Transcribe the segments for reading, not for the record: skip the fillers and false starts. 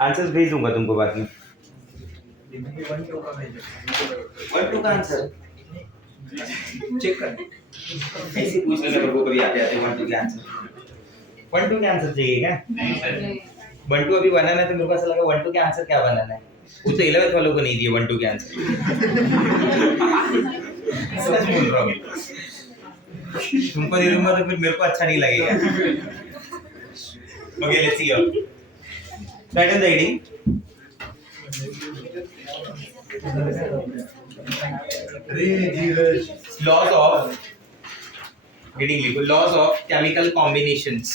Answers भेज दूंगा तुमको बाद में। 1 2 का आंसर चेक कर। ऐसे पूछने लगे मेरे को कभी आते आते 1 2 के आंसर। 1 2 के आंसर चाहिए क्या? 1 2 अभी बनाना है तो मेरे को ऐसा लगा 1 2 के आंसर क्या बनाना है। वो तो 11th वालों को नहीं दिए 1 2 के आंसर। सच बोल रहा हूँ। तुमको दे दूंगा तो फिर मेरे को अच्छा नहीं लगेगा। Okay let's see out. Right in the heading. Laws of heading लिखो laws of chemical combinations.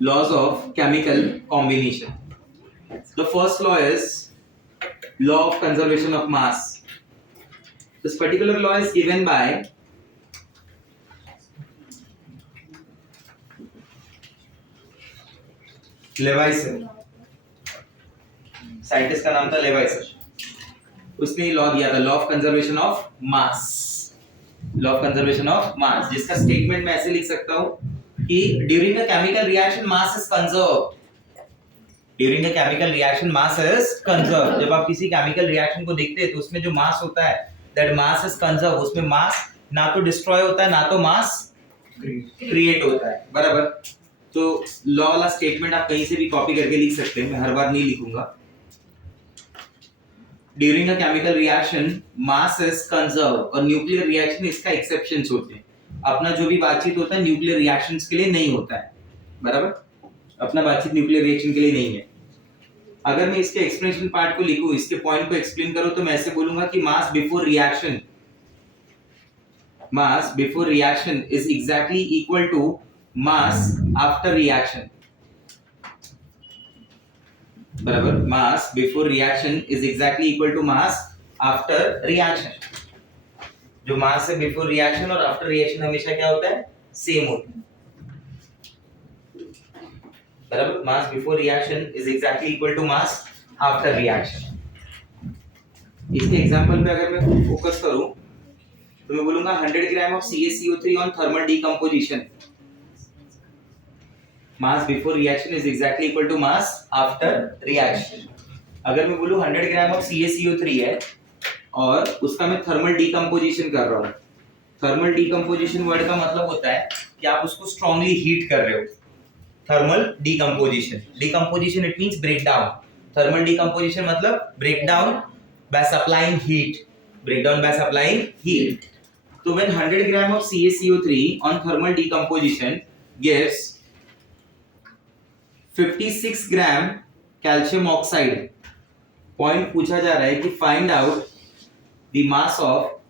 Laws of chemical combination. The first law is law of conservation of mass. This particular law is given by Lavoisier. Scientist का नाम था Lavoisier. उसने ये law दिया था, law of conservation of mass. Law of conservation of mass जिसका statement मैं ऐसे लिख सकता हूं कि during a chemical reaction mass is conserved. During a chemical reaction mass is conserved. जब आप किसी केमिकल रिएक्शन को देखते हैं तो उसमें जो मास होता है दैट मास इज कंजर्व। उसमें मास ना तो डिस्ट्रॉय होता है ना तो मास क्रिएट होता है, बराबर। तो लॉ वाला स्टेटमेंट आप कहीं से भी कॉपी करके लिख सकते हैं, मैं हर बार नहीं लिखूंगा। During a chemical reaction mass is conserve. और न्यूक्लियर रिएक्शन इसका एक्सेप्शंस होते हैं। अपना जो भी बातचीत होता है न्यूक्लियर रिएक्शंस के लिए नहीं होता है, बराबर। अपना बातचीत न्यूक्लियर रिएक्शन के लिए नहीं है। अगर मैं इसके एक्सप्लेनेशन पार्ट को लिखूं, इसके पॉइंट को एक्सप्लेन करूं तो मैं ऐसे बोलूंगा कि mass before reaction is exactly equal to mass after reaction, बराबर। mass before reaction is exactly equal to mass after reaction। जो mass है before reaction और after reaction हमेशा क्या होता है, सेम होता है, बराबर। mass before reaction is exactly equal to mass after reaction। इसके एग्जांपल पे अगर मैं फोकस करूं तो मैं बोलूंगा 100 gram of CaCO3 on thermal decomposition. mass before reaction is exactly equal to mass after reaction। अगर मैं बोलूं 100 ग्राम ऑफ CaCO3 है और उसका मैं थर्मल डीकंपोजिशन कर रहा हूं। थर्मल डीकंपोजिशन वर्ड का मतलब होता है कि आप उसको स्ट्रांगली हीट कर रहे हो। Thermal decomposition, decomposition it means break down. Thermal decomposition मतलब break down by supplying heat, break down by supplying heat. तो when 100 gram of CaCO3 on thermal decomposition gives 56 gram calcium oxide. Point पूछा जा रहा है कि find out the mass of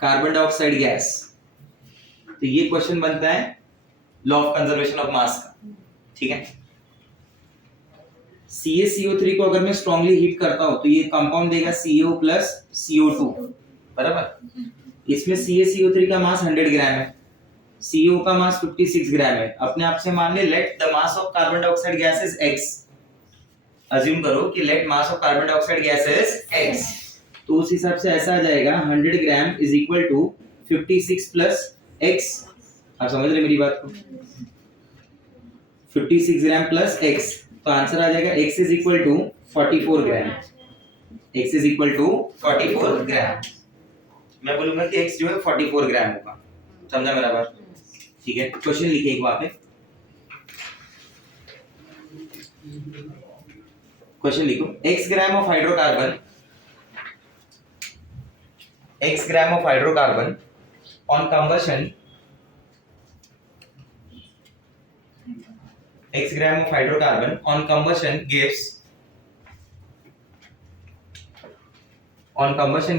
carbon dioxide gas. तो ये question बनता है law of conservation of mass का, ठीक है। CaCO3 को अगर मैं स्ट्रांगली हीट करता हूं तो ये कंपाउंड देगा CO प्लस CO2, बराबर। इसमें CaCO3 का मास 100 ग्राम है, CO का मास 56 ग्राम है। अपने आप से मान ले let the mass of carbon dioxide gas is x। Assume करो कि let mass of carbon dioxide gas is x। तो उस हिसाब से ऐसा आ जाएगा 100 gram is equal to 56 plus x। आप समझ रहे मेरी बात को? 56 ग्राम प्लस x, तो आंसर आ जाएगा x is equal to 44 gram. x is equal to 44 gram. मैं बोलूंगा कि x जो है 44 ग्राम होगा। समझा मेरा बात? ठीक है। क्वेश्चन लिखिए एक बार पे। क्वेश्चन लिखो, x gram of hydrocarbon on combustion, x gram of hydrocarbon on combustion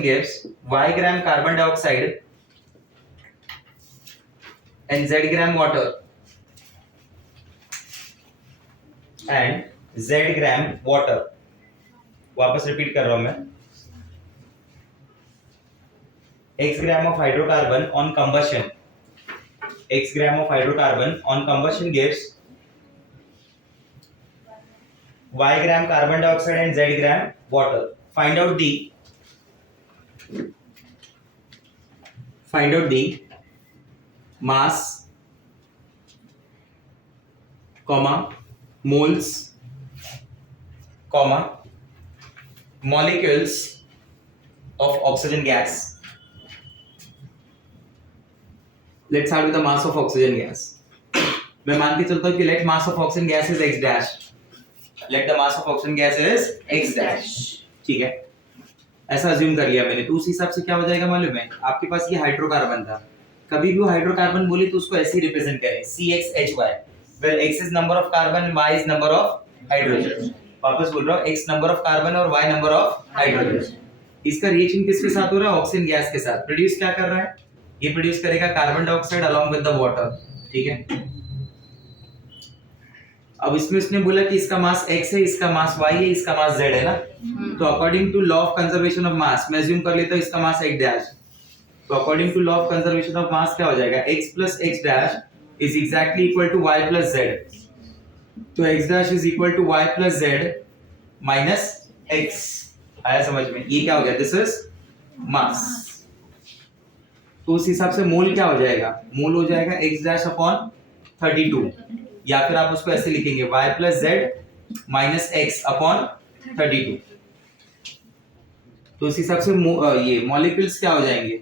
gives y gram carbon dioxide and z gram water and z gram water। वापस रिपीट कर रहा हूं मैं। x gram of hydrocarbon on combustion gives Y gram carbon dioxide and Z gram water. Find out the mass, comma, moles, comma, molecules of oxygen gas. Let's start with the mass of oxygen gas. मैं मान के चलता हूँ कि let mass of oxygen gas is x dash. Let the mass of oxygen gas is x dash. ठीक है, ऐसा assume कर लिया मैंने, तो उस हिसाब से क्या हो जाएगा मालूम है? आपके पास ये हाइड्रोकार्बन था, कभी भी वो हाइड्रोकार्बन बोले तो उसको ऐसे ही रिप्रेजेंट करें, CXHY, where x is number of carbon and y is number of hydrogen. वापस बोल रहा हूँ, x नंबर ऑफ कार्बन और y नंबर ऑफ हाइड्रोजन. इसका रिएक्शन किसके साथ हो रहा है? ऑक्सीजन गैस के साथ. प्रोड्यूस क्या कर रहा है? ये प्रोड्यूस करेगा carbon dioxide along with the water. ठीक है, अब इसमें उसने बोला कि इसका मास x है, इसका मास y है, इसका मास z है ना. तो according to law of conservation of mass मैं अज्यूम कर लेता हूँ इसका मास x डैश. तो according to law of conservation of mass क्या हो जाएगा? x plus x dash is exactly equal to y plus z. तो x dash is equal to y plus z minus x. आया समझ में? ये क्या हो गया? This is mass. तो उस हिसाब से मोल क्या हो जाएगा? मोल हो जाएगा x dash अपॉन 32, या फिर आप उसको ऐसे लिखेंगे y plus z minus x upon 32. तो उस हिसाब से ये मॉलिक्यूल्स क्या हो जाएंगे?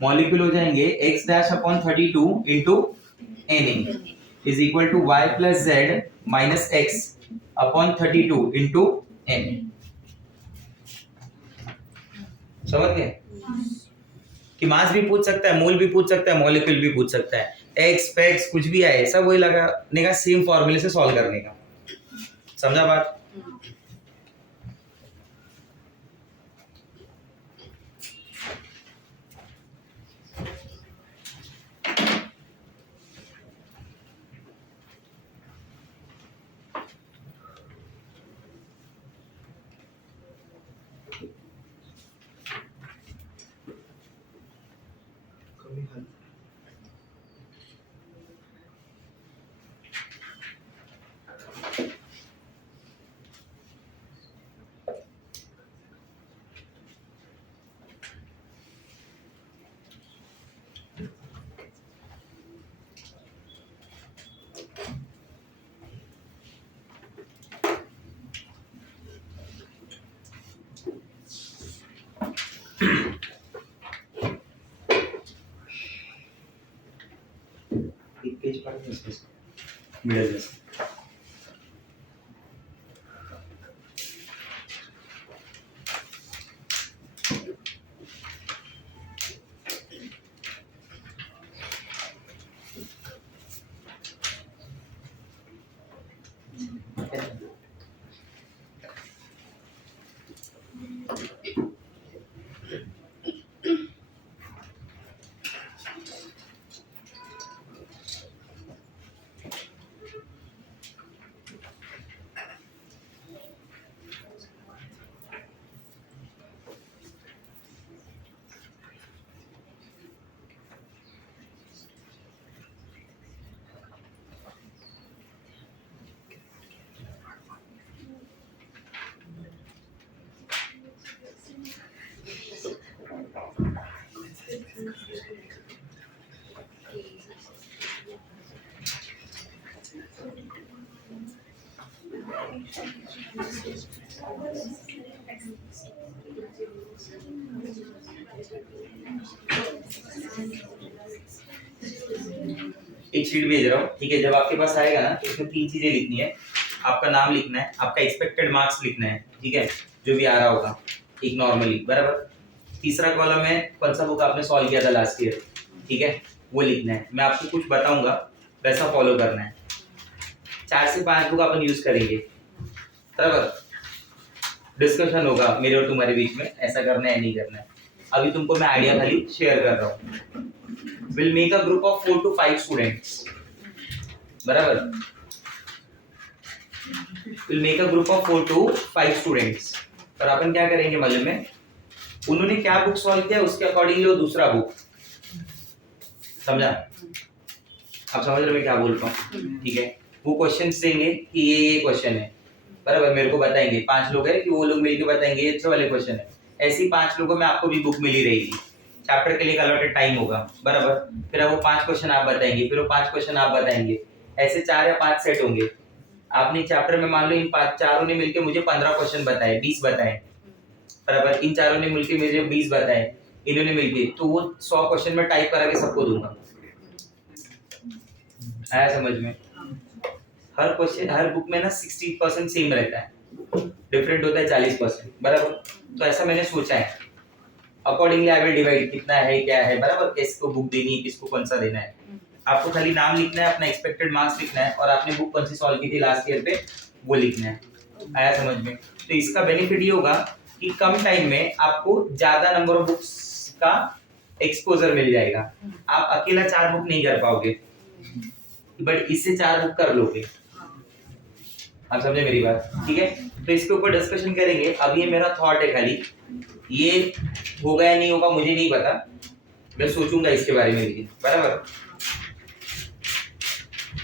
मॉलिक्यूल हो जाएंगे x dash upon 32 into Na is equal to y plus z minus x upon 32 into Na. समझ गए कि मास भी पूछ सकता है, मोल भी पूछ सकता है, मॉलिक्यूल भी पूछ सकता है. एक्स पैक्स कुछ भी आए, सब वही लगाने का, सेम फॉर्मूले से सॉल्व करने का. समझा बात? पेज पर मिडिल में एक शीट भेज रहा हूँ, ठीक है. जब आपके पास आएगा ना तो इसमें 3 चीजें लिखनी है. आपका नाम लिखना है, आपका एक्सपेक्टेड मार्क्स लिखना है, ठीक है, जो भी आ रहा होगा एक नॉर्मली, बराबर. तीसरा कॉलम है कौन सा बुक आपने सॉल्व किया था लास्ट ईयर, ठीक है, वो लिखना है. मैं आपको कुछ बताऊंगा, वैसा फॉलो करना है. 4 से 5 बुक अपन यूज करेंगे, बराबर. डिस्कशन होगा मेरे और तुम्हारे बीच में, ऐसा करना है नहीं करना है. अभी तुमको मैं आइडिया खाली शेयर कर रहा हूँ. Will make a group of 4 to 5 students, बराबर. Will make a group of 4 to 5 students. और अपन क्या करेंगे मालूम है? उन्होंने क्या बुक सॉल्व किया उसके अकॉर्डिंगली वो दूसरा बुक. समझा? आप समझ रहे हो मैं क्या बोल रहा हूँ? ठीक है. वो क्वेश्चंस देंगे कि ये क्वेश्चन है, बराबर, मेरे को बताएंगे 5 लोग हैं कि वो लोग मिलके बताएंगे, ये अच्छे वाले क्वेश्चन है। ऐसी 5 लोगों में आपको भी बुक मिली रहेगी, चैप्टर के लिए अलॉटेड टाइम होगा, बराबर। फिर अब वो 5 क्वेश्चन आप बताएंगे, फिर वो 5 क्वेश्चन आप बताएंगे, ऐसे 4 या 5 सेट होंगे। आपने चैप्टर में मान लो इन 5 चारों ने मिलके मुझे 15 क्वेश्चन बताए, 20 बताए, बराबर। इन चारों ने मिलके मुझे 20 बताए, इन्होंने मिलके, तो वो 100 क्वेश्चन में टाइप करा के सबको दूंगा। आया समझ में? हर क्वेश्चन हर बुक में ना 60% सेम रहता है, डिफरेंट होता है 40%, बराबर। तो ऐसा मैंने सोचा है, अकॉर्डिंगली आई विल डिवाइड कितना है क्या है, बराबर। किसको बुक देनी है, किसको कौन सा देना है। आपको खाली नाम लिखना है, अपना एक्सपेक्टेड मार्क्स लिखना है, और आपने बुक कौन सी सॉल्व की थी लास्ट ईयर पे वो लिखना है। आया समझ में? तो इसका बेनिफिट ये होगा कि कम टाइम में आपको ज्यादा नंबर ऑफ बुक्स का एक्सपोजर मिल जाएगा। आप अकेला 4 बुक नहीं कर पाओगे, बट इससे 4 बुक कर लोगे। आप समझे मेरी बात? ठीक है, तो इसके ऊपर डिस्कशन करेंगे। अब ये मेरा थॉट है, खाली ये होगा या नहीं होगा मुझे नहीं पता, मैं सोचूंगा इसके बारे में भी, बराबर।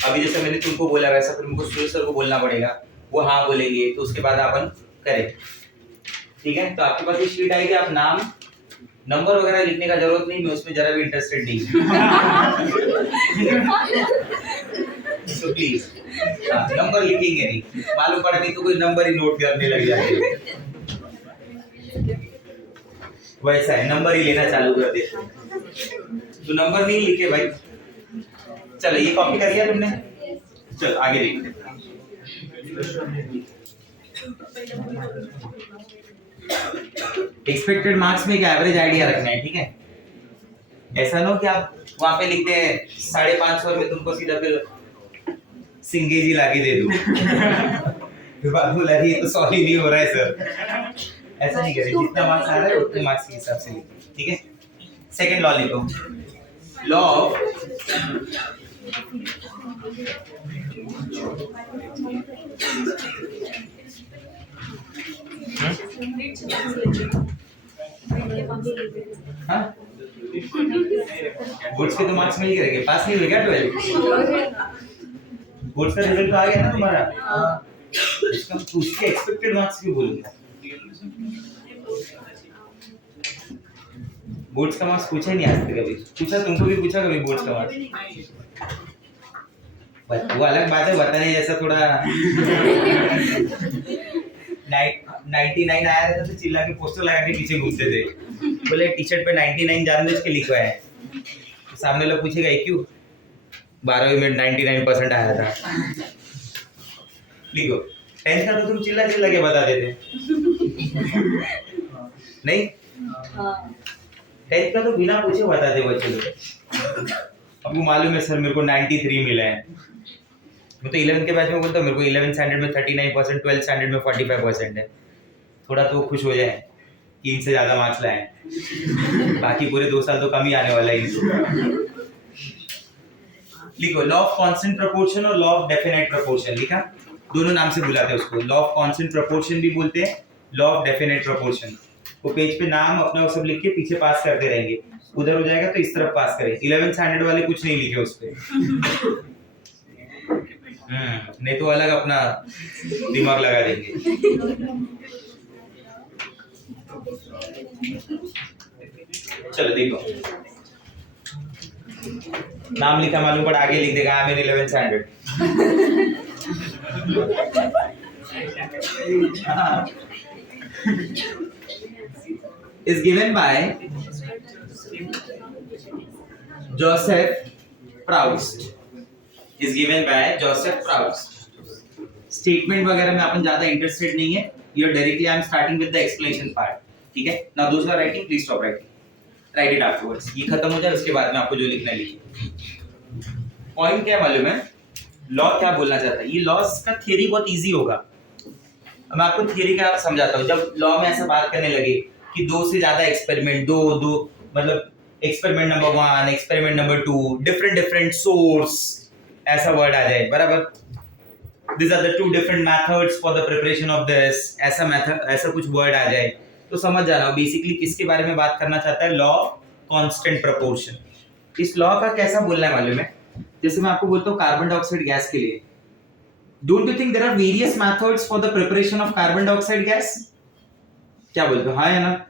अभी जैसे मैंने तुमको बोला वैसा फिर मुझको सूर्य सर को बोलना पड़ेगा, वो हाँ बोलेंगे, तो उसके बाद अपन करें। ठीक है, तो आपके पास ये शीट आएगी, आप नाम नंबर वगैरह लिखने का जरूरत नहीं, मैं उसमें जरा भी इंटरेस्टेड नहीं। सो प्लीज नंबर लिखेंगे नहीं, मालूम पड़ा नहीं तो कोई नंबर ही नोट करने लग जाए, वैसा है, नंबर ही लेना चालू कर दे। तो नंबर नहीं लिखे भाई। चलो ये कॉपी कर लिया तुमने, चलो आगे देखते हैं। एक्सपेक्टेड मार्क्स में एक एवरेज आइडिया रखना है, ठीक है। ऐसा ना हो कि आप वहां पे लिखते हैं 550 में तुमको सीधा फिर सिंगेजी लाके दे दूं। फिर बाद में लगी तो सॉरी नहीं हो रहा है सर, ऐसा नहीं करें। जितना मार्क्स आ रहा है उतने मार्क्स के हिसाब से लिखिए, ठीक है। सेकंड लॉ लिखो, लॉ ऑफ बोर्ड्स के तो मार्क्स मिल गए, पास नहीं हो गया 12 बोर्ड्स का रिजल्ट आ गया ना तुम्हारा, इसका उसके एक्सपेक्टेड मार्क्स क्यों बोलूंगा? बोर्ड्स का मार्क्स पूछा ही नहीं आज तक कभी। पूछा तुमको भी पूछा कभी बोर्ड्स का मार्क्स? वो अलग बात है, बताने जैसा थोड़ा 99 आया रहता तो चिल्ला के पोस्टर लगा के पीछे घूमते थे, बोले टी शर्ट पे 99 जानबूझ के लिखवा है, तो सामने लोग पूछेगा क्यों 12वीं में 99% आया था। लिखो 10th का तो तुम चिल्ला चिल्ला के बता देते नहीं, 10th का तो बिना पूछे बताते बच्चे लोग। अब वो मालूम है सर मेरे को 93 मिला है, मैं तो 11th के बैच में बोलता हूँ मेरे को 11th स्टैंडर्ड में 39%, 12th स्टैंडर्ड में 45% है, थोड़ा तो खुश हो जाए कि इनसे ज्यादा मार्क्स लाए, बाकी पूरे 2 साल तो कम ही आने वाला है इनको। लिखो लॉ ऑफ कांस्टेंट प्रोपोर्शन और लॉ ऑफ डेफिनेट प्रोपोर्शन, लिखा? दोनों नाम से बुलाते हैं उसको, लॉ ऑफ कांस्टेंट प्रोपोर्शन भी बोलते हैं, लॉ ऑफ डेफिनेट प्रोपोर्शन। वो पेज पे नाम अपना वो सब लिख के पीछे पास करते रहेंगे, उधर हो जाएगा तो इस तरफ पास करें। 11th स्टैंडर्ड वाले कुछ नहीं लिखे उस पे, नहीं तो अलग अपना दिमाग लगा देंगे। चलो देखो, नाम लिखा मालूम पड़ा, आगे लिख देगा I am in 11th standard. is given by Joseph Proust, is given by Joseph Proust। Statement वगैरह में अपन ज्यादा इंटरेस्टेड नहीं है, ये directly I am starting with the explanation part, ठीक है ना। दूसरा writing please stop writing, right it afterwards. ये खत्म हो जाए उसके बाद में आपको जो लिखना है लिखिए। पॉइंट क्या मालूम है, लॉ क्या बोलना चाहता है? ये लॉस का थ्योरी बहुत इजी होगा। मैं आपको थ्योरी का समझाता हूँ। जब लॉ में ऐसा बात करने लगे कि 2 से ज्यादा एक्सपेरिमेंट, दो मतलब experiment number 1, experiment number 2, different source, ऐसा वर्ड आ जाए, बराबर। These are the 2 different methods for the preparation of this, ऐसा मेथड, ऐसा कुछ वर्ड आ जाए तो समझ जाना बेसिकली किसके बारे में बात करना चाहता है। Law constant proportion. इस लॉ का कैसा बोलना है मालूम है? जैसे मैं आपको बोलता हूँ कार्बन डाइऑक्साइड गैस के लिए don't you think there are various methods for the preparation of carbon dioxide gas? क्या बोलते हो, हाँ या ना?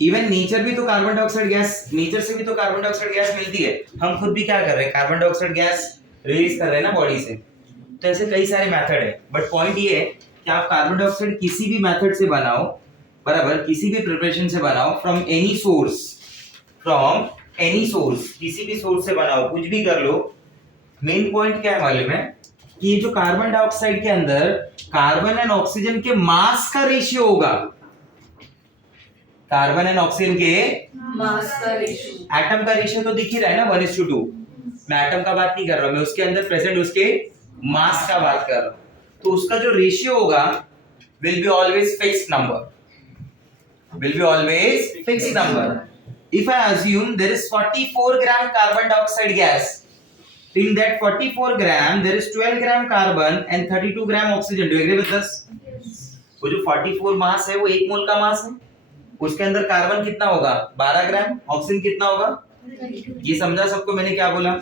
इवन नेचर भी तो कार्बन डाइऑक्साइड गैस, नेचर से भी तो कार्बन डाइऑक्साइड गैस मिलती है। हम खुद भी क्या कर रहे हैं, कार्बन डाइऑक्साइड गैस रिलीज कर रहे हैं ना बॉडी से। तो ऐसे कई सारे मेथड है, बट पॉइंट ये है कि आप कार्बन डाइऑक्साइड किसी भी मेथड से बनाओ, बराबर, किसी भी प्रिपरेशन से बनाओ, फ्रॉम एनी सोर्स, किसी भी सोर्स से बनाओ, कुछ भी कर लो, मेन पॉइंट क्या है मालूम है कि ये जो कार्बन डाइऑक्साइड के अंदर कार्बन एंड ऑक्सीजन के मास का रेशियो होगा, कार्बन एंड ऑक्सीजन के मास का रेशियो, एटम का रेशियो तो दिख ही रहा है ना, 1:2। मैं एटम का बात नहीं कर रहा हूं, मैं उसके अंदर प्रेजेंट उसके मास का बात कर रहा हूं। तो उसका जो रेशियो होगा will be always fixed number, will be always fixed number. If I assume there is 44 gram carbon dioxide gas, in that 44 gram there is 12 gram carbon and 32 gram oxygen. Do you agree with this? वो जो 44 मास है वो 1 मोल का मास है, उसके अंदर carbon कितना होगा, 12 ग्राम, ऑक्सीजन कितना होगा, ये समझा सबको मैंने क्या बोला,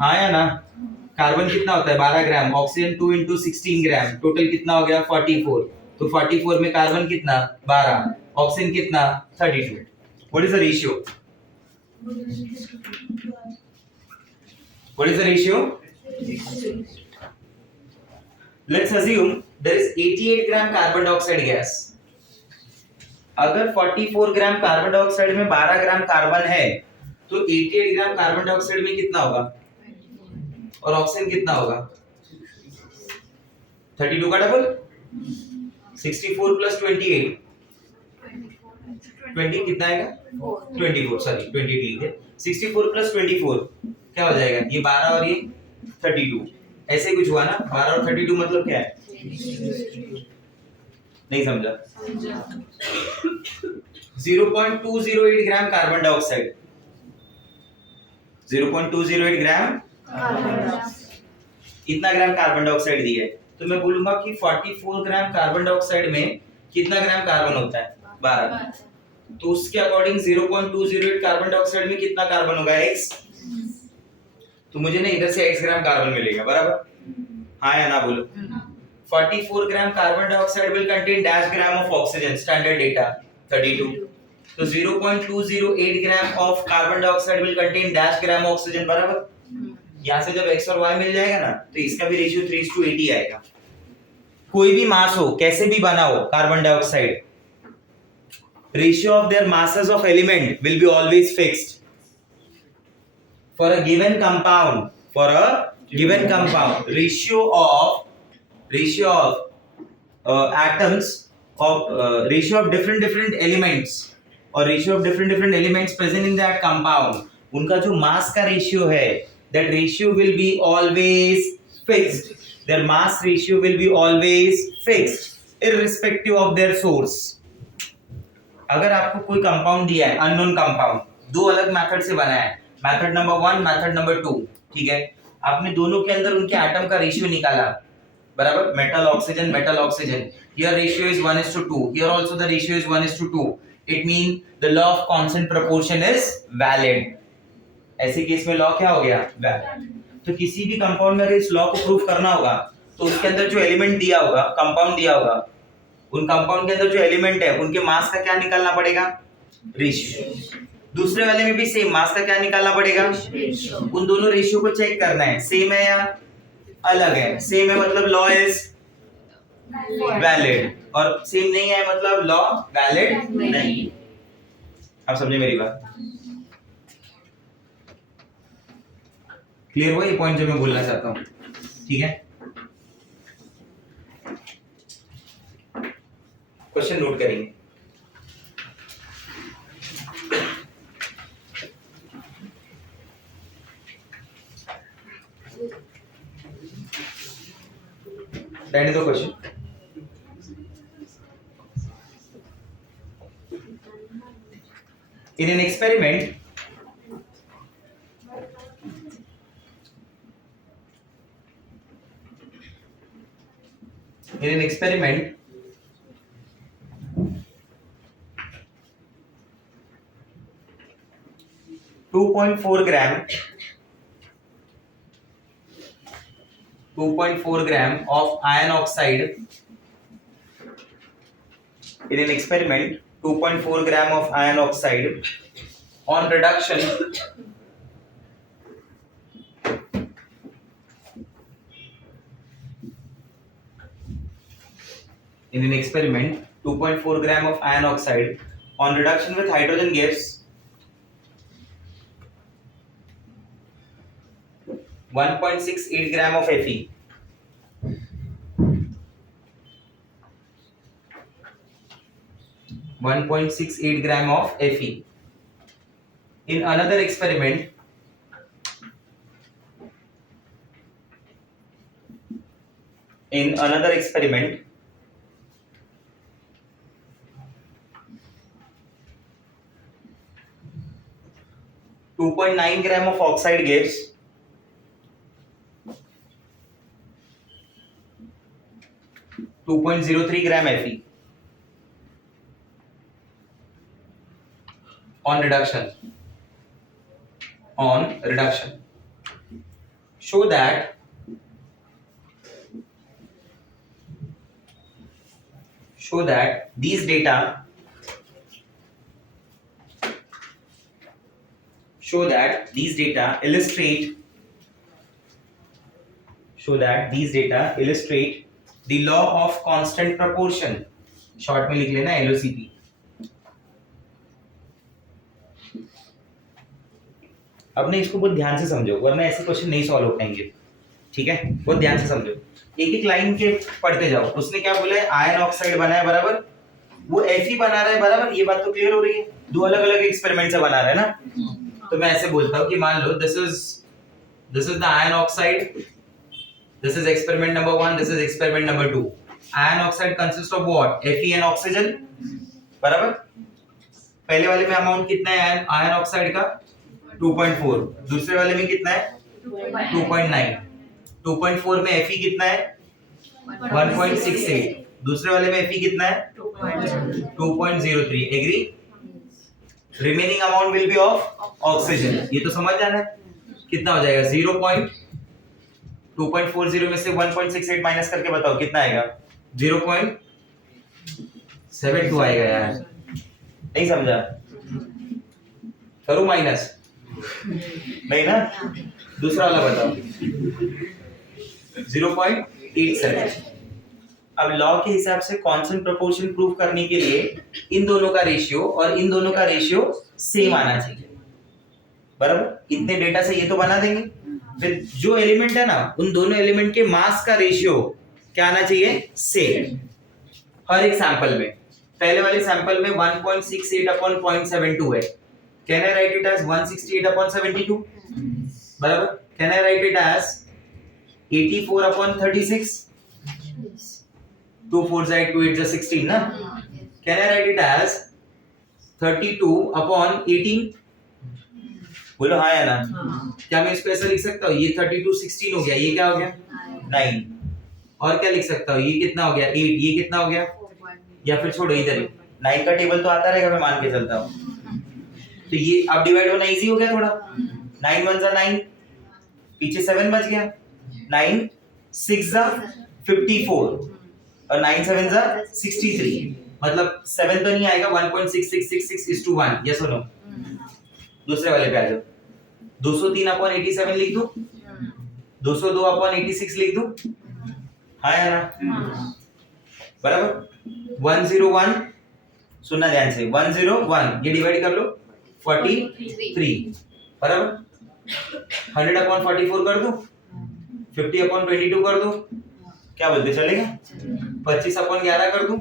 हाँ या ना? कार्बन कितना होता है 12 ग्राम, ऑक्सीजन 2 into 16 ग्राम, टोटल कितना हो गया 44। तो 44 में कार्बन कितना 12, ऑक्सीजन कितना 32। What is the ratio, what is the ratio? Let's assume there is 88 gram carbon dioxide gas. अगर 44 ग्राम कार्बन डाइऑक्साइड में 12 ग्राम कार्बन है तो 88 ग्राम कार्बन डाइऑक्साइड में कितना होगा, और ऑक्सीजन कितना होगा, 32 का डबल, 64 प्लस 28, 20 कितना आएगा, 24, सॉरी 28 लिख दे, 64 प्लस 24 क्या हो जाएगा, ये 12 और ये 32, ऐसे कुछ हुआ ना, 12 और 32 मतलब क्या है, नहीं समझा? 0.208 ग्राम कार्बन डाइऑक्साइड, 0.208 ग्राम, कितना ग्राम कार्बन डाइऑक्साइड दिया है, तो मैं बोलूंगा कि 44 ग्राम कार्बन डाइऑक्साइड में कितना ग्राम कार्बन होता है, 12। तो उसके अकॉर्डिंग 0.208 कार्बन डाइऑक्साइड में कितना कार्बन होगा, x। तो मुझे ना इधर से x ग्राम कार्बन मिलेगा, बराबर, हाँ या ना बोलो? 44 ग्राम carbon dioxide will contain dash gram of oxygen, standard data 32. तो 0.208 ग्राम of carbon dioxide will contain dash gram oxygen, बराबर। यहाँ से जब x और y मिल जाएगा ना तो इसका भी रेशियो 3:80 आएगा। कोई भी मास हो, कैसे भी बना हो carbon dioxide, ratio of there masses of element will be always fixed for a given compound, ratio of atoms of ratio of different elements or ratio of different elements present in that compound, उनका जो मास का ratio है, that ratio will be always fixed, their mass ratio will be always fixed irrespective of their source. अगर आपको कोई compound दिया है, unknown compound, दो अलग मेथड से बना है, मेथड नंबर 1, मेथड नंबर 2, ठीक है, आपने दोनों के अंदर उनके एटम का रेशियो निकाला, बराबर, metal oxygen, here ratio is 1:2, here also the ratio is 1:2, it mean the law of constant proportion is valid. ऐसे केस में लॉ क्या हो गया, वैलिड। तो किसी भी कंपाउंड में अगर इस लॉ को प्रूव करना होगा तो उसके अंदर जो एलिमेंट दिया होगा, कंपाउंड दिया होगा, उन कंपाउंड के अंदर जो एलिमेंट है उनके मास का क्या निकालना पड़ेगा, रेशियो। दूसरे वाले में भी सेम, मास का क्या निकालना पड़ेगा, उन दोनों रेशियो को चेक करना है, सेम है या अलग है, सेम है मतलब लॉ इज वैलिड, और सेम नहीं है मतलब लॉ वैलिड नहीं। आप समझे मेरी बात, क्लियर हुआ ये पॉइंट जो मैं बोलना चाहता हूं, ठीक है? क्वेश्चन नोट करेंगे। रहने दो question. In an experiment, in an experiment, (2.4 gram 2.4 gram of iron oxide in an experiment, 2.4 gram of iron oxide on reduction in an experiment, 2.4 gram of iron oxide on reduction with hydrogen gas, 1.68 gram of Fe. One 1.68 gram of Fe. In another experiment, in another experiment, two 2.9 gram of oxide gas, 2.03 gram Fe on reduction. Show that these data illustrate the law of constant proportion. Short में लिख लेना LOCP. अब ना इसको बहुत ध्यान से समझो वरना ऐसे क्वेश्चन नहीं सॉल्व हो पाएंगे. ठीक है, बहुत ध्यान से समझो. एक एक लाइन के पढ़ते जाओ. उसने क्या बोला है, आयरन ऑक्साइड बना है बराबर, वो Fe बना रहा है बराबर. ये बात तो क्लियर हो रही है. दो अलग अलग एक्सपेरिमेंट से बना रहा है ना. तो मैं ऐसे बोलता हूँ कि मान लो this is the iron oxide, this is experiment number 1, this is experiment number 2. Iron oxide consists of what? Fe and oxygen. बराबर. पहले वाले में अमाउंट कितना है आयरन ऑक्साइड का 2.4, दूसरे वाले में कितना है 2.9. 2.4 में Fe कितना है 1.68, दूसरे वाले में Fe कितना है 2.03. Agree. Remaining amount will be of oxygen. ये तो समझ जाना है. कितना हो जाएगा 2.40 में से 1.68 माइनस करके बताओ कितना आएगा. 0.72 आएगा यार. नहीं समझा? करूं माइनस? नहीं ना. दूसरा वाला बताओ 0.87. अब लॉ के हिसाब से कांस्टेंट प्रोपोर्शन प्रूव करने के लिए इन दोनों का रेशियो और इन दोनों का रेशियो सेम आना चाहिए. बराबर. इतने डेटा से ये तो बना देंगे. फिर जो एलिमेंट है ना उन दोनों एलिमेंट के मास का रेशियो क्या आना चाहिए, सेम. हर एक सैंपल में. पहले वाले सैंपल में 1.68 अपॉन 0.72 है. Can I write it as 168 upon 72? बराबर. Can I write it as 84 upon 36? 2 4 8 2 8 16 ना. Can I write it as 32 upon 18? बोलो हाँ या ना. क्या मैं इसको ऐसा लिख सकता हूँ, ये 32 16 हो गया, ये क्या हो गया 9. और क्या लिख सकता हूँ, ये कितना हो गया 8, ये कितना हो गया, या फिर छोड़ो इधर 9 का टेबल तो आता रहेगा, मैं मान के चलता हूँ. तो ये अब डिवाइड होना इजी हो गया थोड़ा. 9 1 जा 9, पीछे 7 बच गया. 9 6 जा 54 और 9 7 जा 63. मतलब 7 तो नहीं आएगा. 1.6666:1. यस और नो. दूसरे वाले पे आ जाओ. 203 अपॉन 87 लिख दूं, 202 अपॉन 86 लिख दूं. हाँ या ना. बराबर. 101 सुनना ध्यान से. 101 ये डिवाइड कर लो 43. बराबर. 100 अपॉन 44 कर दूं, 50 अपॉन 22 कर दूं. क्या बोलते चलेगा. 25 अपॉन 11 कर दूं.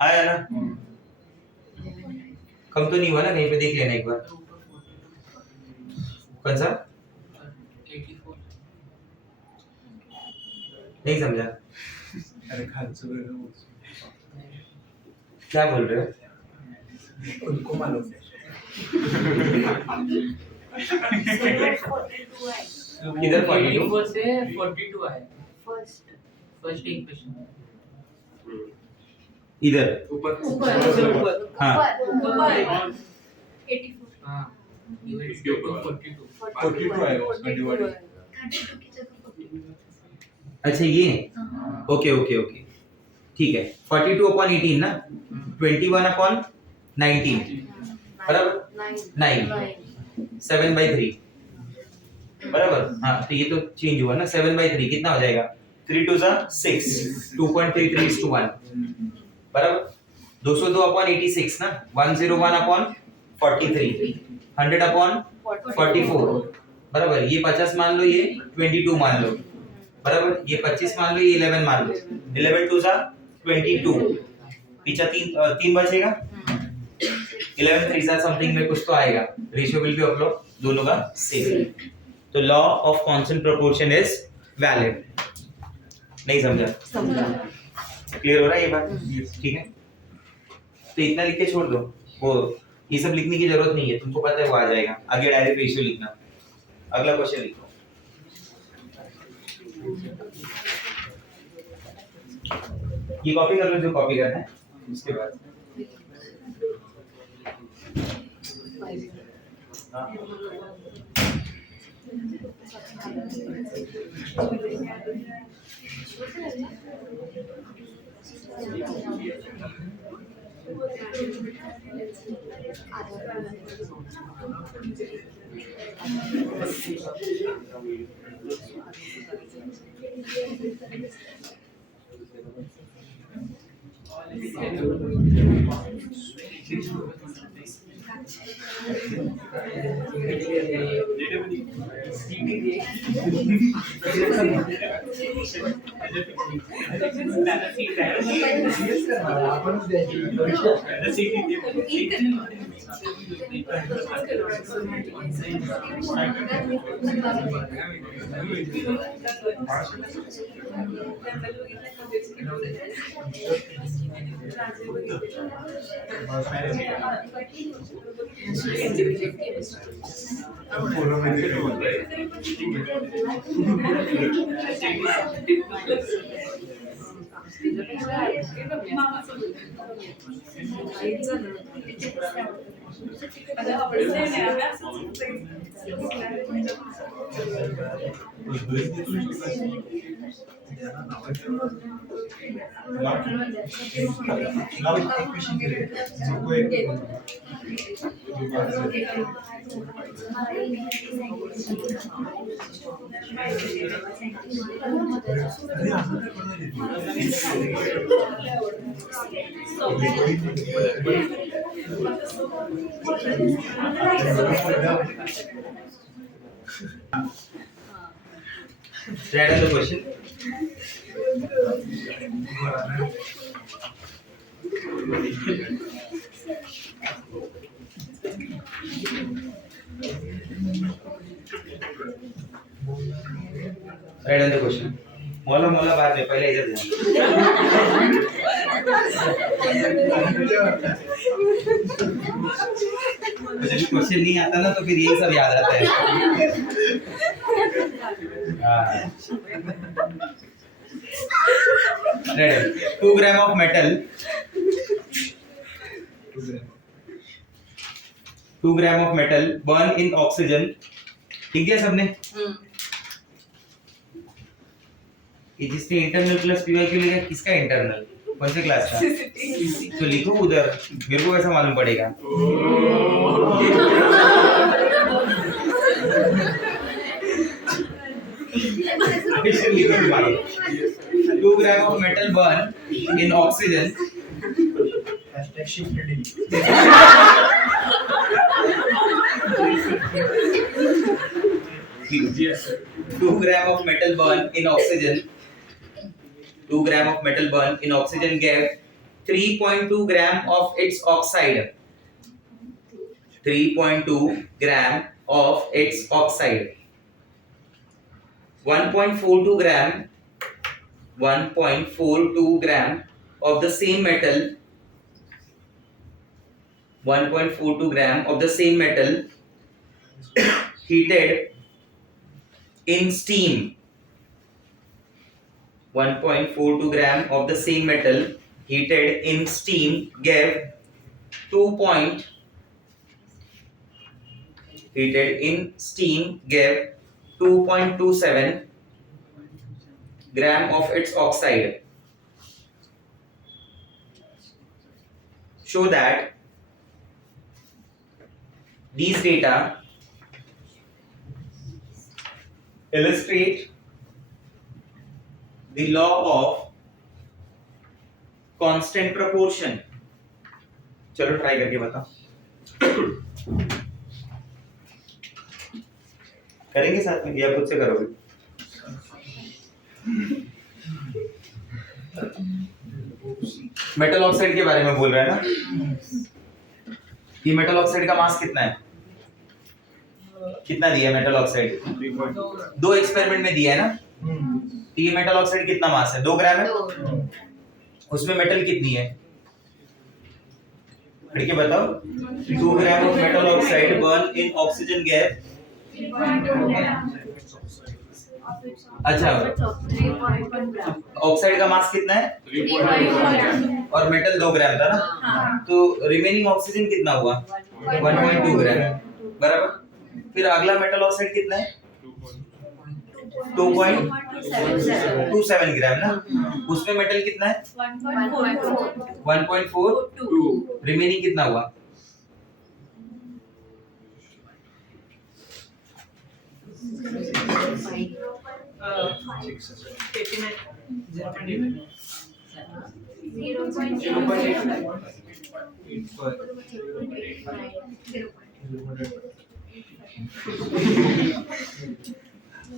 हाँ या ना. कम तो नहीं हुआ ना, कहीं पे देख लेना एक बार. कौन सा 84 नहीं समझा. अरे खालचं वेगळं क्या बोल रहे हो. उनको मालूम है. किधर 42 84 से 42 आया. फर्स्ट फर्स्ट इक्वेशन इधर. ऊपर. हाँ. हाँ इसके ऊपर 42 आएगा उसका डिवाइड. अच्छा ये ओके ओके ओके ठीक है 42 अपॉन 18 ना 21 अपॉन 19 बराबर 9 7/3 बराबर हाँ तो ये तो चेंज हुआ ना 7/3 कितना हो जाएगा 3 2 6 2.33:1 बराबर 202 अपॉन 86 ना 101 अपॉन 43 100 अपॉन 44 बराबर ये 50 मान लो ये 22 मान लो बराबर ये 25 मान लो ये 11 मान लो 11 2 22 पीछा तीन बचेगा 11 3 समथिंग में कुछ तो आएगा रेशियो विल बी अपलोड दोनों का सेम तो law of constant proportion is valid नहीं समझा क्लियर हो रहा है ये बात ठीक है तो इतना लिख के छोड़ दो वो ये सब लिखने की जरूरत नहीं है तुमको पता है वो आ जाएगा आगे डायरेक्ट रेशियो लिखना अगला क्वेश्चन लिखो ये कॉपी कर लो जो कॉपी करना है उसके बाद हाँ। Write down the question. Write down the question. मोला मोला बाद में पहले इधर जब क्वेश्चन नहीं आता ना तो फिर यही सब याद रहता है ready 2 gram of metal 2 gram of metal burn in oxygen ठीक है सबने ये जिसने इंटरनल प्लस पीवाई क्यों लिखा किसका इंटरनल कौन से क्लास का तो लिखो उधर मेरे को कैसा मालूम पड़ेगा two gram of metal burn in oxygen two gram of metal burn in oxygen 2 gram of metal burn in oxygen gave 3.2 gram of its oxide 3.2 gram of its oxide 1.42 gram of the same metal 1.42 gram of the same metal heated in steam 1.42 gram of the same metal heated in steam gave 2.27 heated in steam gave 2.27 gram of its oxide. Show that these data illustrate the law of constant proportion. चलो try करके बताओ. करेंगे साथ में या खुद से करोगे? मेटल ऑक्साइड के बारे में बोल रहा है ना. ये मेटल ऑक्साइड का मास कितना है? कितना दिया है मेटल ऑक्साइड? 2 एक्सपेरिमेंट में दिया है ना. तो ये मेटल ऑक्साइड कितना मास है? 2 ग्राम है. उसमें मेटल कितनी है? पढ़ के बताओ. 2 ग्राम of metal oxide burn in oxygen gas. अच्छा, ऑक्साइड का मास कितना है? 3.1 और मेटल 2 ग्राम था ना. तो रिमेनिंग ऑक्सीजन कितना हुआ? 1.2 ग्राम. बराबर. फिर अगला मेटल ऑक्साइड कितना है? 2.27 ग्राम ना. उसमें मेटल कितना है? 1.42. रिमेनिंग कितना हुआ?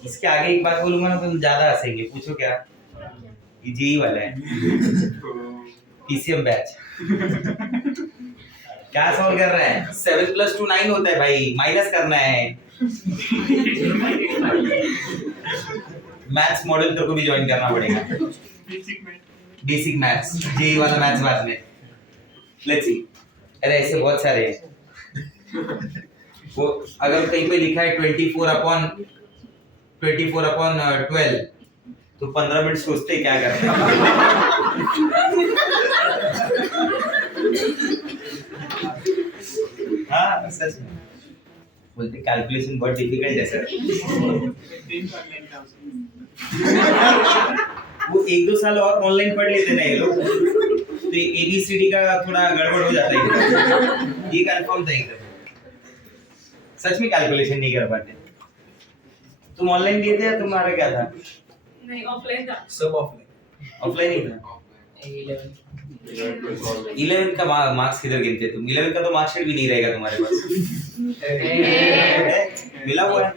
इसके आगे एक बात बोलूंगा ना तो तुम ज्यादा हंसेंगे. पूछो क्या? ये जेई वाला है. PCM batch. क्या सॉल्व कर रहा है? 7 + 2 9 होता है भाई. माइनस करना है. मैथ्स मॉडल तेरे को भी ज्वाइन करना पड़ेगा. Basic maths. जेई वाला मैथ्स बाद में. Let's see. अरे ऐसे बहुत सारे हैं. वो अगर कहीं पे लिखा है 24/12 तो 15 मिनट सोचते क्या करते हैं. हाँ सच में बोलते कैलकुलेशन बहुत डिफिकल्ट है सर. वो 1-2 साल और ऑनलाइन पढ़ लेते ना ये लोग तो ABCD का थोड़ा गड़बड़ हो जाता है. ये कंफर्म था एकदम. सच में कैलकुलेशन नहीं कर पाते. तुम ऑनलाइन दिए थे या तुम्हारा क्या था? नहीं, ऑफलाइन था. सब ऑफलाइन. ऑफलाइन ही था. 11 का मार्क्स किधर गिनते तुम? 11 का तो मार्कशीट भी नहीं रहेगा तुम्हारे पास. मिला हुआ है.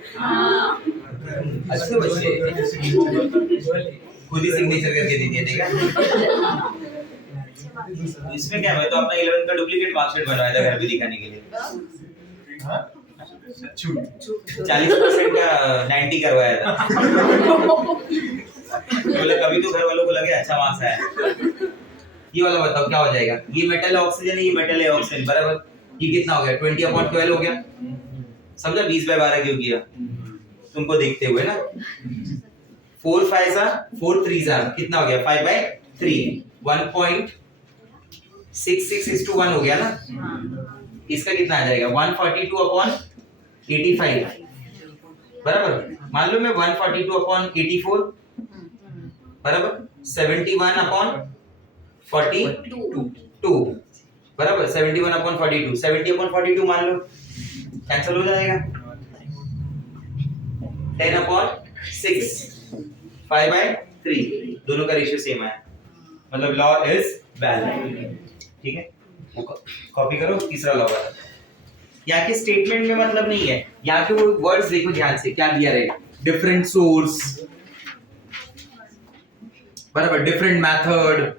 अच्छे बच्चे. खुद ही सिग्नेचर करके दे दिया. देखा इसमें क्या? मैं तो अपना 11 का डुप्लीकेट मार्कशीट बनवाया था घर भी दिखाने के लिए. 40% का 90 करवाया था. बोले कभी तो घर वालों को लगे अच्छा मार्क्स आया. ये वाला बताओ क्या हो जाएगा? ये मेटल है ऑक्सीजन है. ये मेटल है ऑक्सीजन. बराबर. ये कितना हो गया? 20/12 हो गया. समझा? 20/12 क्यों किया? तुमको देखते हुए ना. 4 5 4 3 कितना हो गया? 5/3. 1.66:1 हो गया ना. इसका कितना आ जाएगा? 142/85. बराबर. मान लो मैं 142/84 बराबर. 71/42 बराबर. 71/42. 70/42 मान लो कैंसिल हो जाएगा. 10/6 5/3. दोनों का रेशियो सेम है. मतलब लॉ इज वैलिड. ठीक है. कॉपी करो. तीसरा लॉ है. यहाँ के स्टेटमेंट में मतलब नहीं है. यहाँ के वो वर्ड्स देखो ध्यान से. क्या दिया रहेगा? डिफरेंट सोर्स बराबर. डिफरेंट मेथड,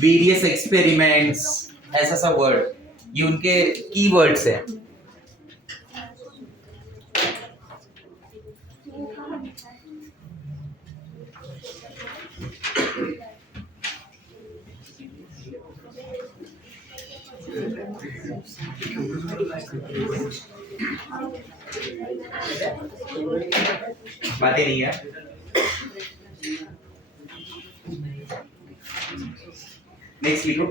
वेरियस एक्सपेरिमेंट्स, ऐसा सब वर्ड ये उनके कीवर्ड्स है. बातें नहीं है. नेक्स्ट लिखो.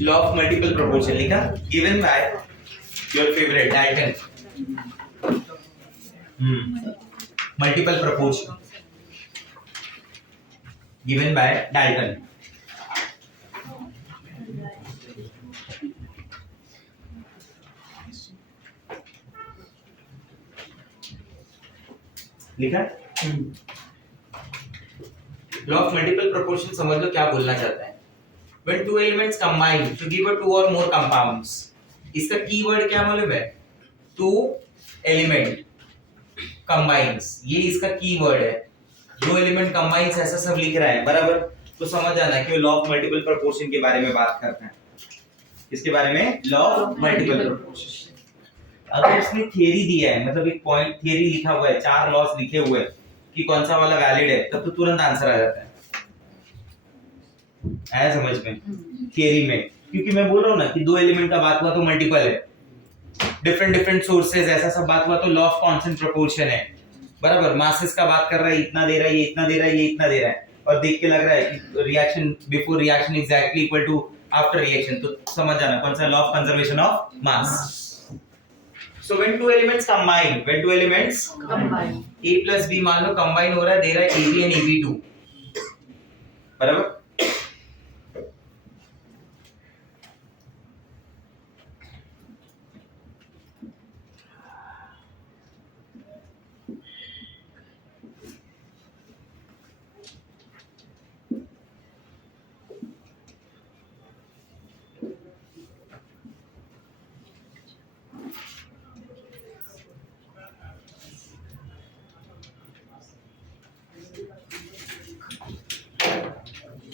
लॉ ऑफ मल्टीपल प्रोपोर्शन लिखा, given by your favourite Dalton. Multiple proportion given by Dalton. लिखा. लॉ ऑफ मल्टीपल प्रोपोर्शन समझ लो क्या बोलना चाहता है. When two elements combine to give a two or more compounds, इसका कीवर्ड क्या मालूम है? Two element combines, ये इसका कीवर्ड है. दो एलिमेंट combines ऐसा सब लिख रहा है, बराबर? तो समझ आना कि लॉ ऑफ मल्टीपल प्रोपोर्शन के बारे में बात करते हैं. किसके बारे में? Law of multiple proportion. अगर इसने थियरी दिया है, मतलब एक पॉइंट थियरी लिखा हुआ है, चार लॉस लिखे हुए हैं कि कौन सा वाला वैलिड है, तब तो तुरंत आंसर आ जाता है. आया समझ में? थियरी में, क्योंकि मैं बोल रहा हूँ ना कि दो एलिमेंट का बात हुआ तो मल्टीपल है, डिफरेंट डिफरेंट सोर्सेज ऐसा सब बात हुआ तो लॉ ऑफ कांस्टेंट प्रोपोर्शन है, बराबर? मासेस का बात कर रहा है, इतना दे रहा है, ये इतना दे रहा है, ये इतना दे रहा है, और देख के लग रहा है कि reaction before reaction exactly equal to after reaction, तो समझ जाना कौन सा law of conservation of mass. So when two elements combine, A plus B मान लो कंबाइन हो रहा है, दे रहा है AB and AB2, बराबर?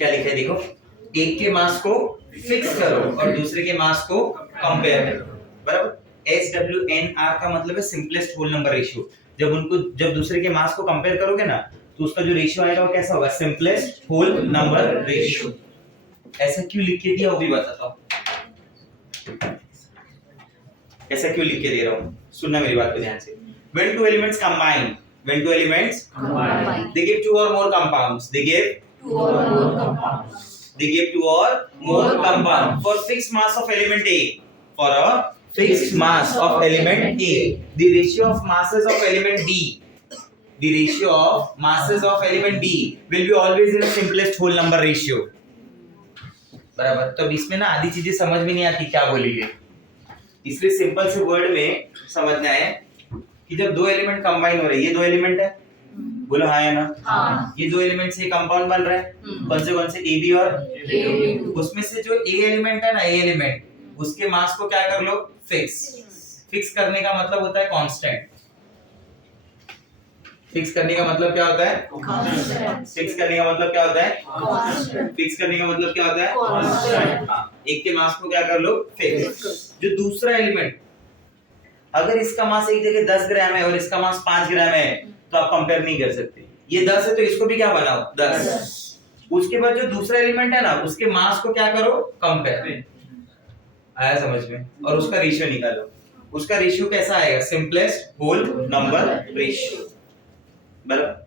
क्या लिखा है देखो, एक के मास को फिक्स करो और दूसरे के मास को कंपेयर करो, बराबर? SWNR का मतलब है सिंपलेस्ट होल नंबर रेशियो. जब दूसरे के मास को कंपेयर करोगे ना, तो उसका जो रेशियो आएगा वो कैसा होगा? Simplest whole number ratio. ऐसा क्यों लिख के दिया वो भी बताता हूँ. ऐसा क्यों लिख के दे रहा हूँ, सुनना मेरी बात को ध्यान से. When two elements combine, they give two or more compounds. They give two or more compounds for fixed mass of element A. For a fixed mass of element A, the ratio of masses of element B, will be always in a simplest whole number ratio. बराबर? तो इसमें ना आधी चीजें समझ में नहीं आती क्या बोली गई, इसलिए सिंपल से वर्ड में समझना है कि जब दो एलिमेंट कंबाइन हो रहे हैं, ये दो एलिमेंट है, बोलो हाँ या ना? हाँ. ये दो एलिमेंट से कंपाउंड बन रहा है, कौन से ए बी और A2. उसमें से जो ए एलिमेंट है ना, ए एलिमेंट, उसके मास को क्या कर लो? फिक्स करने का मतलब होता है कांस्टेंट. फिक्स करने का मतलब क्या होता है? फिक्स करने का मतलब क्या होता है? फिक्स करने का मतलब क्या होता है? हाँ, एक के मास को क्या कर लो? फिक्स. जो दूसरा एलिमेंट, अगर इसका मास एक जगह 10 ग्राम है और इसका मास 5 ग्राम है, तो आप कंपेयर नहीं कर सकते. ये 10 है तो इसको भी क्या बनाओ? 10. उसके बाद जो दूसरा एलिमेंट है ना, उसके मास को क्या करो? कंपेयर. आया समझ में? और उसका रेशियो निकालो. उसका रेशियो कैसा आएगा? सिंपलेस्ट होल नंबर रेशियो, बराबर?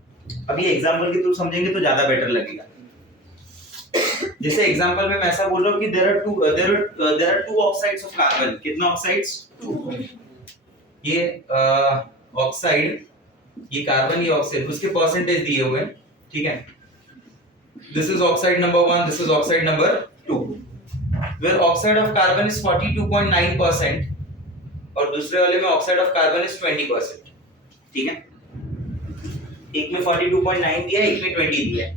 अभी एग्जांपल के थ्रू समझेंगे तो ज्यादा बेटर लगेगा. जैसे एग्जांपल में मैं ऐसा बोल रहा हूँ कि there are two oxides of carbon. कितना ऑक्साइड्स? 2. ये ऑक्साइड, ये कार्बन, ये ऑक्साइड, उसके परसेंटेज दिए हुए हैं, ठीक है? This is oxide number 1, this is oxide number 2. Where oxide of carbon is 42.9% और दूसरे वाले में ऑक्साइड ऑफ कार्बन इज 20%, ठीक है? एक में 42.9 दिया है, एक में 20 दिया है.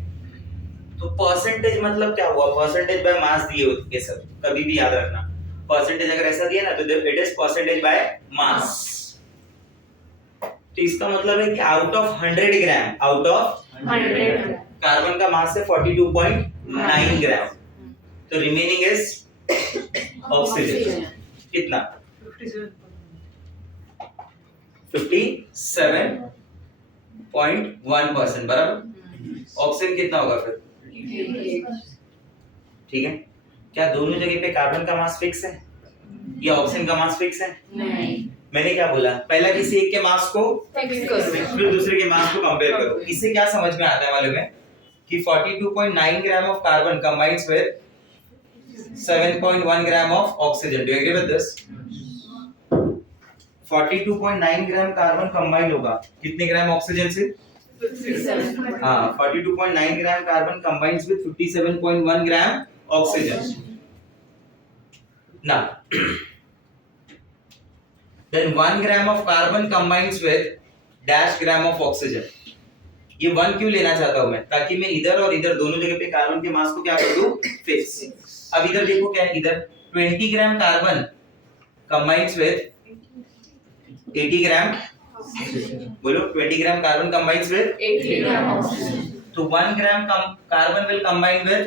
तो परसेंटेज मतलब क्या हुआ? परसेंटेज बाय मास दिए होते हैं सर, कभी भी याद रखना. परसेंटेज अगर ऐसा दिया ना तो it is percentage by mass. तो इसका मतलब है कि आउट ऑफ 100 ग्राम, कार्बन का मास है 42.9 ग्राम, तो रिमेनिंग इज ऑक्सीजन. कितना? 57.1%, बराबर? ऑक्सीजन कितना होगा फिर? ठीक है, क्या दोनों जगह पे कार्बन का मास फिक्स है या ऑक्सीजन का मास फिक्स है? नहीं। मैंने क्या बोला, पहला किसी एक के मास को फिर दूसरे के मास को कंपेयर करो। इससे क्या समझ में आता है मालूम है कि 42.9 gram of carbon combines with 7.1 gram of oxygen. Do you agree with this? 42.9 gram carbon combined होगा कितने ग्राम ऑक्सीजन से? हाँ, 42.9 gram carbon combines with 57.1 gram oxygen. Now, then 1 gram of carbon combines with dash gram of oxygen. ये 1 क्यों लेना चाहता हूं मैं? ताकि मैं इधर और इधर दोनों जगह पे कार्बन के मास को क्या कर दूं? फिक्स। अब इधर देखो क्या है, इधर 20 ग्राम कार्बन combines with 80 ग्राम, बोलो 20 gram carbon combines with 80 gram oxygen. तो 1 gram carbon will combine with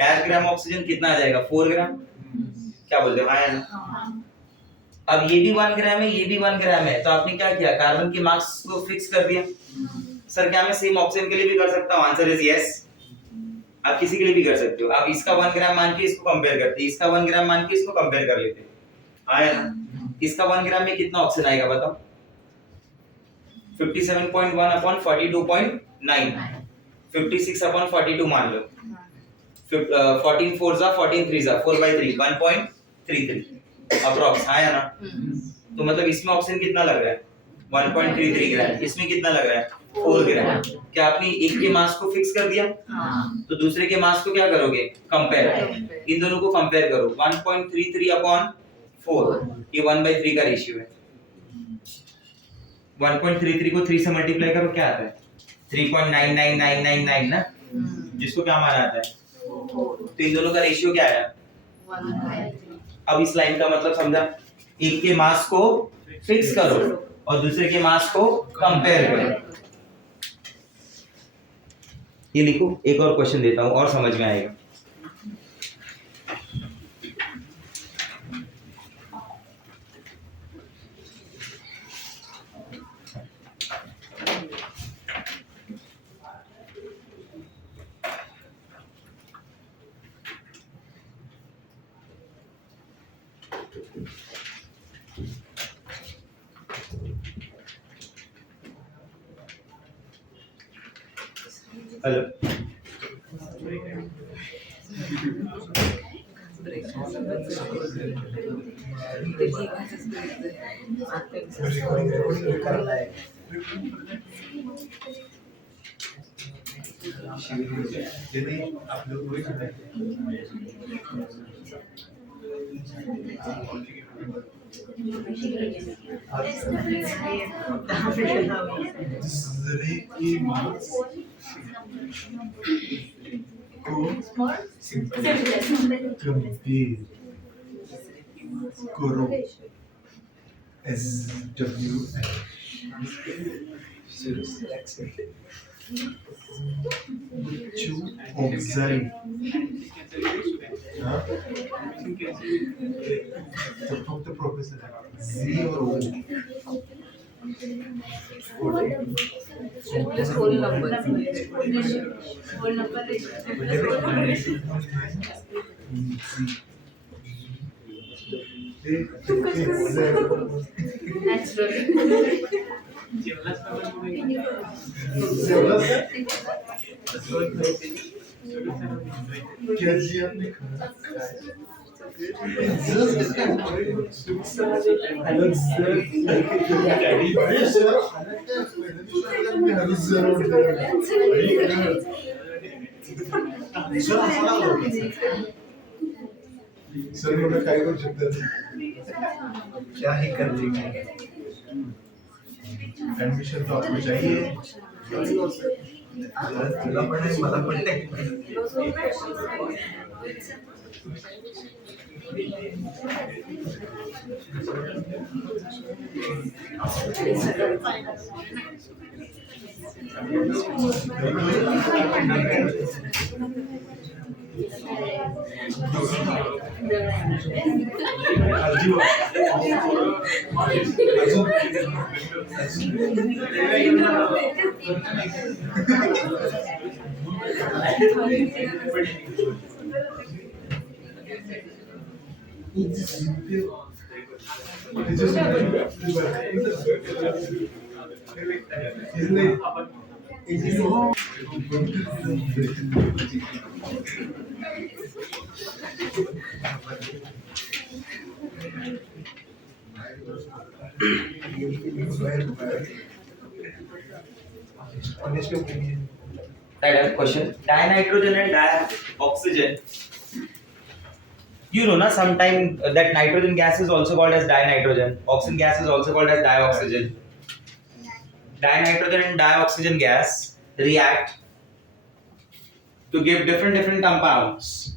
dash gram oxygen, कितना आ जाएगा? 4 ग्राम। क्या बोलते हो? हाँ या ना? अब ये भी 1 ग्राम है, ये भी 1 ग्राम है, तो आपने क्या किया? कार्बन के मास को फिक्स कर दिया। सर क्या मैं सेम ऑक्सीजन के लिए भी कर सकता हूँ? Answer is yes. आप किसी के लिए भी कर सकते हो। आप इसका 1 ग्राम मान के इसको कंपेयर करते, इसका 1 ग्राम मान के इसको कंपेयर कर लेते। हाँ या ना? इसका 1 ग्राम में कितना ऑक्सीजन आएगा बताओ? 57.1 अपॉन 42.9, 56 अपॉन 42 मान लो। 14 4 जा 14 3 जा 4/3 1.33 अप्रॉक्स। हाँ या ना? तो मतलब इसमें ऑक्सीजन कितना लग रहा है? 1.33 ग्राम। इसमें कितना लग रहा है? 4 ग्राम। क्या आपने एक के मास को फिक्स कर दिया? तो दूसरे के मास को क्या करोगे? कंपेयर। इन दोनों को कंपेयर करो। 1.33 अपॉन 4, ये 1/3 का रेशियो है। 1.33 को 3 से मल्टीप्लाई करो, क्या आता है? 3.99999 ना, जिसको क्या माना जाता है? तो इन दोनों का रेशियो क्या आया? 1/3। अब इस लाइन का मतलब समझा? एक के मास को फिक्स करो और दूसरे के मास को कंपेयर करो। ये लिखो, एक और क्वेश्चन देता हूं और समझ में आएगा। हेलो, रिकॉर्डिंग कर रहा है। दीदी आप लोग वही कर रहे करो SWL to observe the professor Z or O Just whole number. क्या जी आपने सर मैं काय करू शकतो क्या ही कर देंगे एडमिशन तो आपको चाहिए तुला पण नाही मला पण नाही Right, I have a question. Dinitrogen and dioxygen. You know, na, sometimes that nitrogen gas is also called as dinitrogen. Oxygen gas is also called as dioxygen. Dinitrogen and dioxygen gas react to give different compounds.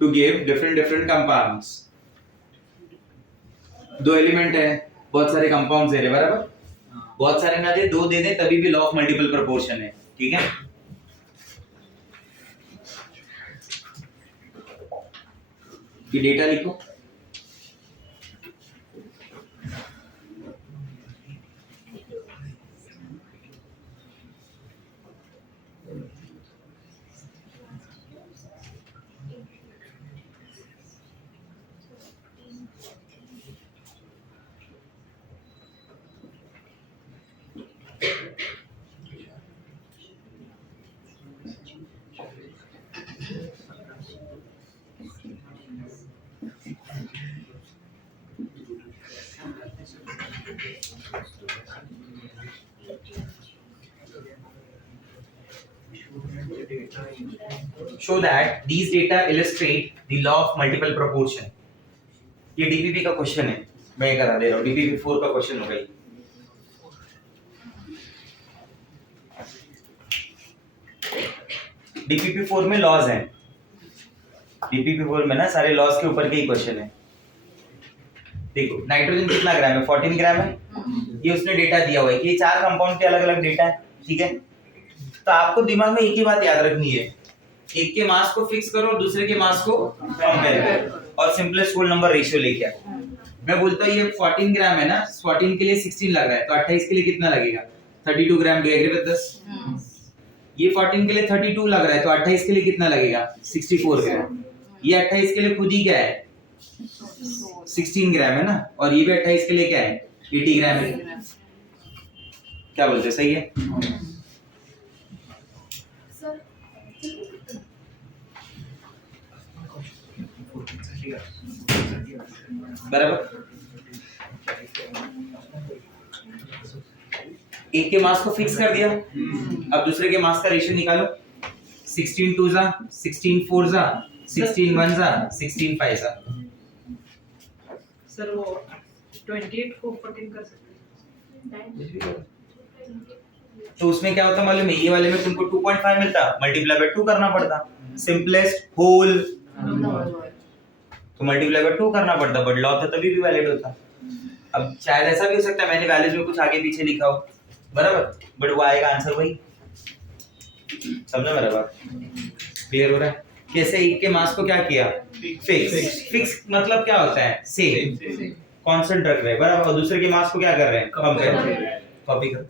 To give different compounds. दो element है, बहुत सारे compounds है, बराबर? बहुत सारे ना दे, दो दे दे, तभी भी लॉ ऑफ मल्टीपल प्रोपोर्शन है, ठीक है? ये डेटा लिखो. Show that these data illustrate the law of multiple proportion. ये डीपीपी का क्वेश्चन है, मैं करा दे रहा हूँ. डीपीपी 4 का क्वेश्चन होगा ये. डीपीपी 4 में लॉज हैं. डीपीपी 4 में ना सारे लॉज के ऊपर के ही क्वेश्चन है. देखो नाइट्रोजन कितना ग्राम है? 14 ग्राम है. ये उसने डेटा दिया हुआ है कि ये चार कंपाउंड के अलग अलग डेटा है, ठीक है? तो आपको दिमाग में एक ही बात याद रखनी है, एक के मास को फिक्स करो और दूसरे के मास को कंपेयर करो और सिंपलेस्ट होल नंबर रेशियो लेके आओ. मैं बोलता हूँ ये 14 ग्राम है ना, 14 के लिए 16 लग रहा है, तो 28 के लिए कितना लगेगा? 32 gram. Do agree with this? ये 14 के लिए 32 लग रहा है, तो 28 के लिए कितना लगेगा? 64 ग्राम. ये 28 के लिए खुद ही क्या है? 16 ग्राम है ना, और ये भी 28 के लिए क्या है? 80 ग्राम है. क्या बोलते, सही है? बराबर. एक के मास को फिक्स कर दिया, अब दूसरे के मास का रेशियो निकालो. 16 2 जा, 16 4 जा, 16 1 जा, 16 5 जा. सर वो 28 को 14 कर सकते हैं. तो उसमें क्या होता मालूम है? ये वाले में तुमको 2.5 मिलता, मल्टीप्लाई बाय 2 करना पड़ता. सिंपलेस्ट होल तो मल्टीप्लाई बाय 2 करना पड़ता, बट लॉ था तभी भी वैलिड होता. अब शायद ऐसा भी हो सकता है मैंने वैल्यूज में कुछ आगे पीछे लिखा हो, बराबर, बट वो आएगा आंसर वही. समझो मेरा बात? क्लियर हो रहा है? कैसे एक के मास को क्या किया? फिक्स. फिक्स मतलब क्या होता है? सेम, कांस्टेंट रख रहे हैं, बराबर, और दूसरे के मास को क्या कर रहे हैं? कम कर रहे हैं. कॉपी कर.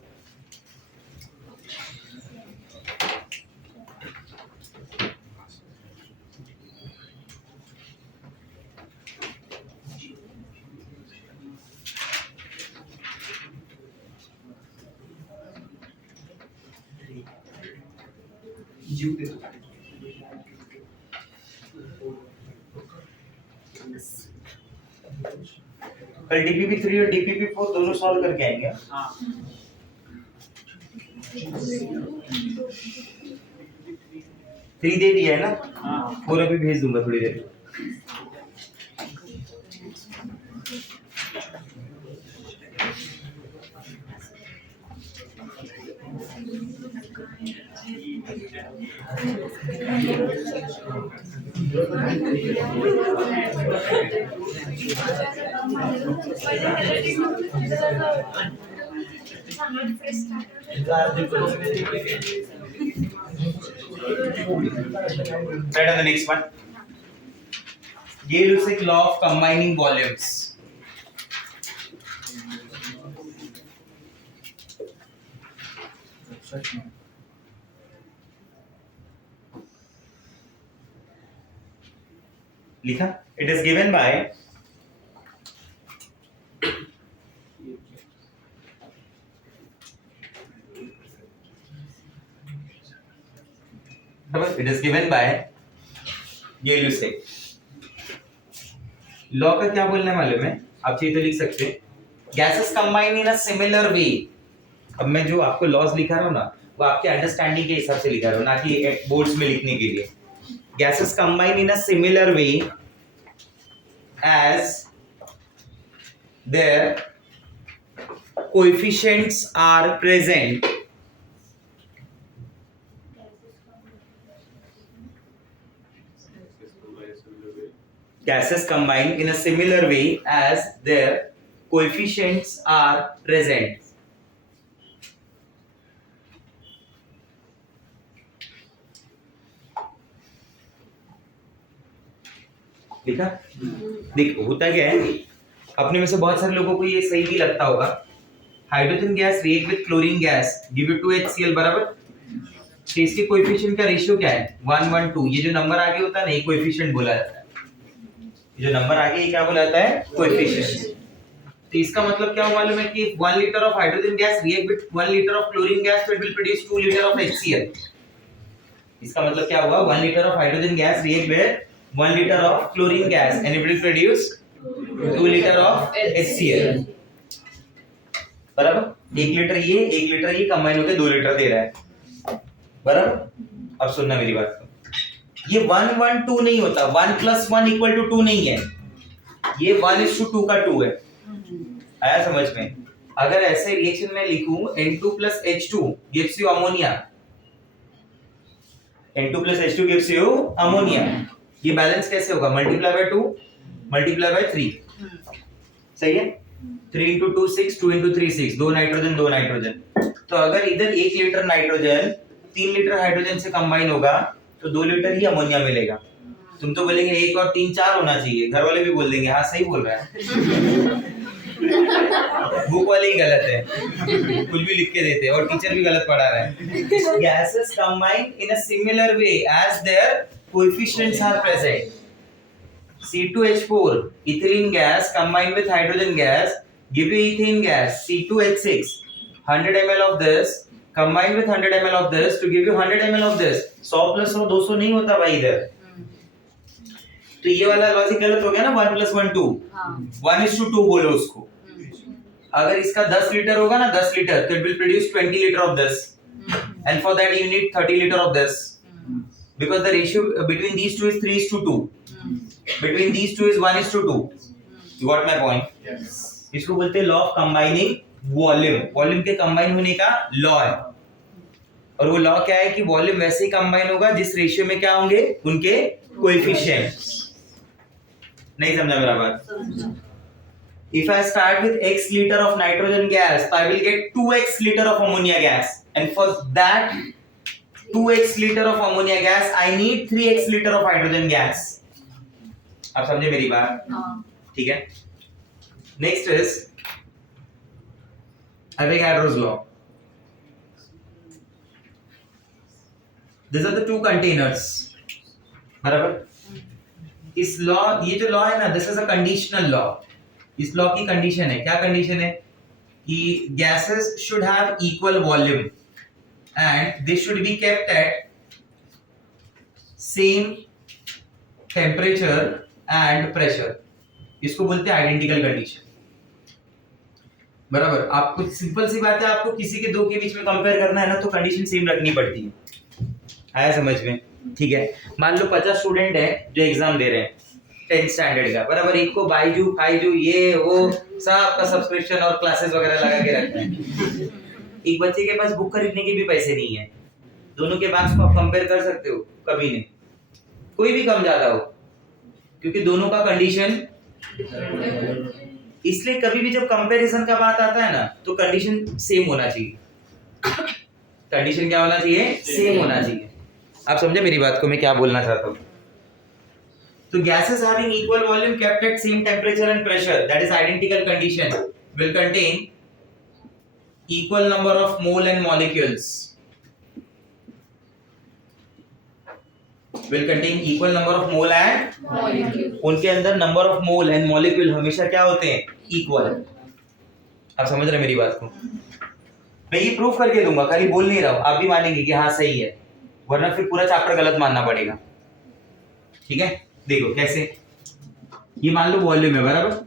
जीव दे दो. कल डीपीपी 3 और डीपीपी 4 दोनों सॉल्व करके आएंगे. हाँ. 3 दे दिया है ना, हाँ. 4 अभी भेज दूंगा थोड़ी देर में. Right on the next one. Gay-Lussac law of combining volumes. लिखा? It is given by it is given by Gay-Lussac. Law का क्या बोलना है मालूम है? आप चाहिए तो लिख सकते हैं gases combine in a similar वे. अब मैं जो आपको लॉज लिखा रहा हूँ ना वो आपके अंडरस्टैंडिंग के हिसाब से लिखा रहा हूँ, ना कि बोर्ड्स में लिखने के लिए. Gases combine in a similar way as their coefficients are present. Gases combine in a similar way as their coefficients are present. ठीक है? देखो होता क्या है, अपने में से बहुत सारे लोगों को ये सही भी लगता होगा. Hydrogen gas react with chlorine gas give you 2HCl बराबर. तो इसके कोएफिशिएंट का रेशियो क्या है? 1 1 2. ये जो नंबर आगे होता है ना ये कोएफिशिएंट बोला जाता है. ये जो नंबर आगे ये क्या बोला जाता है? कोएफिशिएंट. तो इसका मतलब क्या मालूम है कि 1 litre of hydrogen gas react with 1 litre of chlorine gas तो it will produce 2 litre of HCl. इसका मतलब क्या हुआ? 1 litre of hydrogen gas react with 1 liter of chlorine gas and it will produce 2 liter of HCl. बराबर? 1 litre ये combine होकर 2 litre दे रहा है. बराबर? अब सुनना मेरी बात को. ये 1 1 2 नहीं होता. 1 + 1 = 2 नहीं है. ये 1:2 का 2 है. आया समझ में? अगर ऐसे रिएक्शन में लिखूं N2 + H2 gives you ammonia. N2 + H2 gives you ammonia. ये बैलेंस कैसे होगा? Multiply by 2 multiply by 3. सही है? 3 × 2 6 2 × 3 6. 2 नाइट्रोजन. तो अगर इधर 1 लीटर नाइट्रोजन 3 लीटर हाइड्रोजन से कंबाइन होगा तो 2 लीटर ही अमोनिया मिलेगा. तुम तो बोलेंगे 1 और 3 4 होना चाहिए. घर वाले भी बोल देंगे हाँ सही बोल रहा है. बुक वाले ही गलत है. कुछ भी लिख के देते हैं और टीचर भी गलत पढ़ा रहा है. Gases combine in a similar way as their coefficients are present. C2H4 ethylene gas combined with hydrogen gas give you ethane gas C2H6. 100 ml of this combined with 100 ml of this to give you 100 ml of this. 100 + 100 200 नहीं होता भाई इधर. तो ये वाला logic गलत हो गया ना. 1 + 1 2. 1:2 बोलो उसको. अगर इसका 10 लीटर होगा ना 10 लीटर तो it will produce 20 liter of this. And for that you need 30 liter of this. Because the ratio between these two is 3:2. Between these two is 1:2. You got my point? Yes. इसको बोलते हैं law of combining volume. Volume के combine होने का law है. और वो law क्या है कि वॉल्यूम वैसे ही कंबाइन होगा जिस रेशियो में क्या होंगे उनके कोएफिशिएंट्स. नहीं समझा मेरा बात? If I start with x liter of nitrogen gas, I will get 2x liter of ammonia gas, and for that 2x liter of ammonia gas I need 3x liter of hydrogen gas. आप समझे मेरी बात? ठीक है. Next is Avogadro's law. These are the two containers. बराबर? इस law ये जो लॉ है ना this is a conditional law. इस लॉ की कंडीशन है. क्या कंडीशन है? कि gases should have equal volume and they should be kept at same temperature and pressure. इसको बोलते हैं आइडेंटिकल कंडीशन. बराबर? आपको सिंपल सी बात है, आपको किसी के दो के बीच में कंपेयर करना है ना तो कंडीशन सेम रखनी पड़ती है. आया समझ में? ठीक है. मान लो 50 स्टूडेंट है जो एग्जाम दे रहे हैं 10th स्टैंडर्ड का. बराबर? एक को बाइजू फाइजू ये वो सब का सब्सक्रिप्शन और क्लासेस वगैरह लगा के रखते हैं. एक बच्चे के पास बुक खरीदने के भी पैसे नहीं है. दोनों के मार्क्स को आप कंपेयर कर सकते हो? कभी नहीं. कोई भी कम ज्यादा हो क्योंकि दोनों का कंडीशन. इसलिए कभी भी जब कंपैरिजन का बात आता है ना तो कंडीशन सेम होना चाहिए. कंडीशन क्या होना चाहिए? सेम होना चाहिए. आप समझे मेरी बात को मैं क्या बोलना चाहता हूँ? So gases having equal volume kept at same temperature and pressure, that is identical condition, will contain equal number of mole and molecules. Will contain equal number of mole and Molecule. उनके अंदर number of mole and molecule हमेशा क्या होते हैं? Equal. आप समझ रहे मेरी बात को? मैं ये प्रूफ करके दूंगा, खाली बोल नहीं रहा हूँ, आप भी मानेंगे कि हाँ सही है, वरना फिर पूरा चैप्टर गलत मानना पड़ेगा। ठीक है, देखो कैसे, ये मान लो वॉल्यूम है बराबर,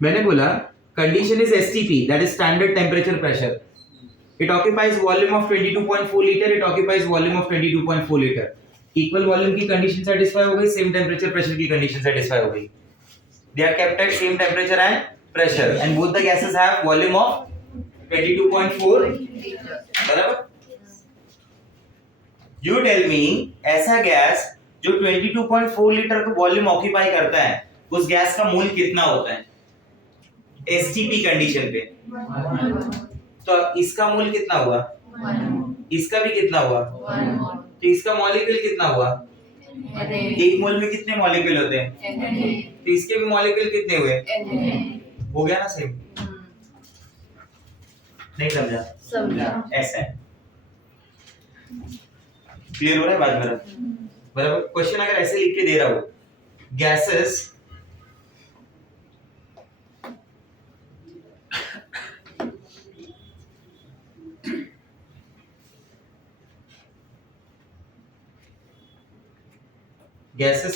मैंने बोला condition is STP, that is standard temperature pressure, it occupies volume of 22.4 litre, it occupies volume of 22.4 litre, equal volume की कंडीशन सेटिस्फाई हो गई, सेम टेम्परेचर प्रेशर की कंडीशन सेटिस्फाई हो गई, they are kept at same temperature and pressure and both the gases have volume of 22.4 बराबर। You tell me ऐसा gas जो 22.4 litre का वॉल्यूम ऑक्यूपाई करता है, उस गैस का मोल कितना होता है एसटीपी कंडीशन पे? तो इसका मोल कितना हुआ, इसका भी कितना हुआ, तो इसका मॉलिक्यूल कितना हुआ, एक मोल में कितने मॉलिक्यूल होते हैं, तो इसके भी मॉलिक्यूल कितने हुए, हो गया ना सेम? नहीं समझा? समझा। ऐसा है, क्लियर हो रहा है बात मेरा? बराबर। क्वेश्चन अगर ऐसे लिख के दे रहा हो, gases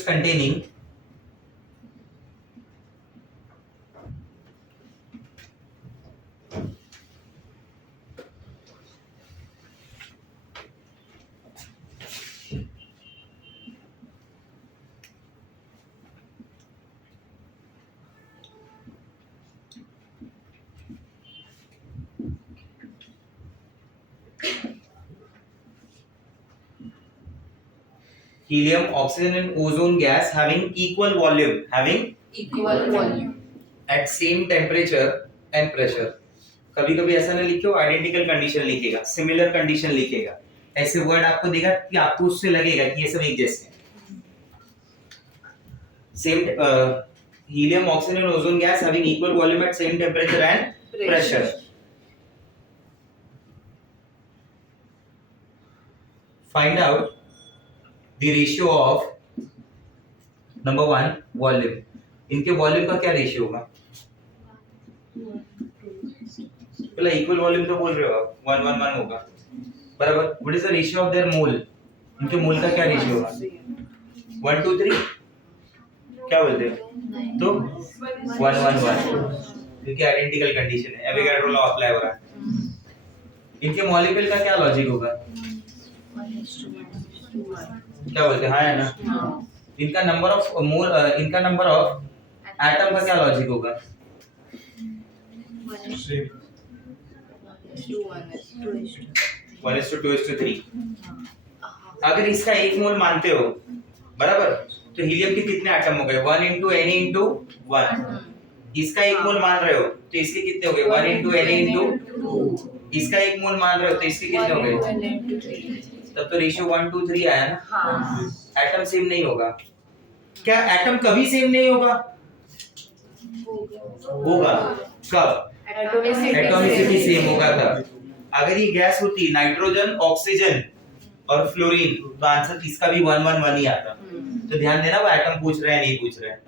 containing helium, oxygen and ozone gas having equal volume, Equal volume. at same temperature and pressure। कभी कभी ऐसा ना लिखो, आइडेंटिकल कंडीशन लिखेगा, सिमिलर कंडीशन लिखेगा, ऐसे वर्ड आपको देगा कि आपको उससे लगेगा कि ये सब एक जैसे हैं। Same helium, oxygen and ozone gas having equal volume at same temperature and pressure। Find out the ratio of number 1 volume, इनके वॉल्यूम का क्या रेशियो होगा? पहले इक्वल वॉल्यूम तो बोल रहे हो आप, 1 1 1 होगा बराबर। What is the ratio of their mole, इनके मोल का क्या रेशियो होगा? 1 2 3 क्या बोलते हो? तो 1 1 1, क्योंकि आइडेंटिकल कंडीशन है, एवोगाड्रो लॉ अप्लाई हो रहा है। इनके मॉलिक्यूल का क्या लॉजिक होगा, क्या बोलते हैं, हाँ है ना? इनका नंबर ऑफ मोल, इनका नंबर ऑफ एटम का क्या लॉजिक होगा? 1:2:3। अगर इसका एक मोल मानते हो बराबर, तो हीलियम के कितने एटम हो गए? 1 into Na into 1। इसका एक मोल मान रहे हो तो इसके कितने हो गए? 1 into Na into 2। इसका एक मोल मान रहे हो तो इसके कितने हो गए? तब तो रेशियो 1 2 3 आया ना। हाँ। एटम सेम नहीं होगा। क्या एटम कभी सेम नहीं होगा? होगा। कब? एटॉमिसिटी सेम होगा तब। अगर ये गैस होती नाइट्रोजन, ऑक्सीजन और फ्लोरीन, तो आंसर इसका भी 1 1 1 ही आता। तो ध्यान देना, वो एटम पूछ रहे हैं नहीं पूछ रहे हैं।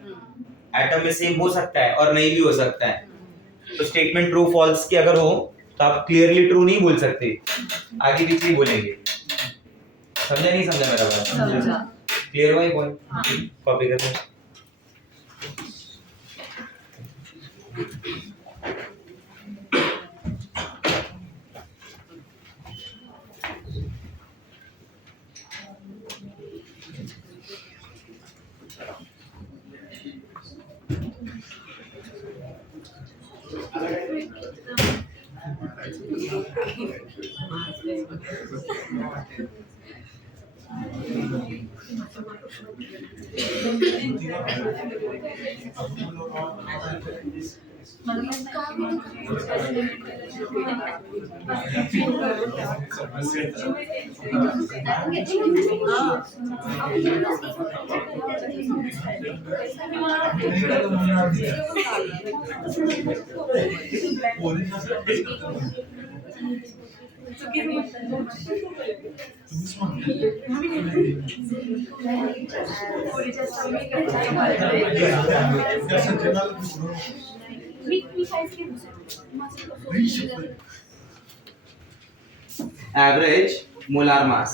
एटम में सेम हो सकता है और नहीं भी हो सकता है। तो स्टेटमेंट ट्रू फॉल्स की अगर हो तो आप क्लियरली ट्रू नहीं बोल सकते, आगे पीछे ही बोलेंगे। समझा नहीं समझा मेरा बात? समझा। क्लियर हुआ ये पॉइंट? कॉपी करते हैं। एवरेज मोलार मास,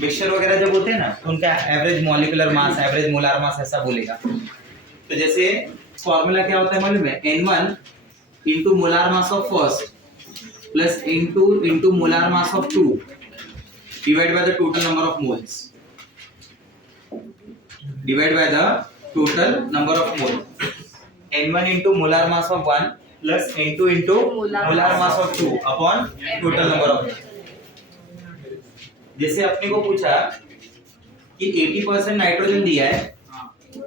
मिक्सचर वगैरह जब होते हैं ना तो उनका average molecular mass, average molar mass ऐसा बोलेगा। तो जैसे फॉर्मूला क्या होता है मालूम है, N1 into molar mass of first plus N2 into molar mass of 2 divided by the total number of moles, divided by the total number of moles, N1 into molar mass of 1 plus N2 into molar mass of 2 upon total number of moles। जैसे अपने को पूछा कि 80% nitrogen दिया है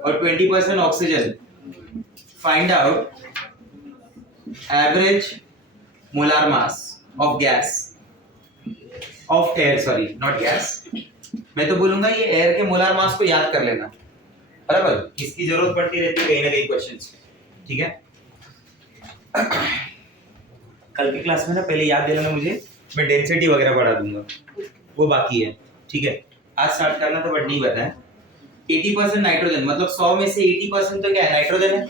और 20% oxygen, find out average molar mass of gas, of air, sorry not gas. मैं तो बोलूंगा ये एयर के मोलार मास को याद कर लेना, बराबर, इसकी जरूरत पड़ती रहती है कहीं ना कहीं क्वेश्चंस में, ठीक है। कल की क्लास में ना पहले याद दिलाना मुझे, मैं डेंसिटी वगैरह बढ़ा दूंगा, वो बाकी है, ठीक है। आज स्टार्ट करना तो बट नहीं बताया। 80% नाइट्रोजन मतलब 100 में से 80% तो क्या है, नाइट्रोजन है,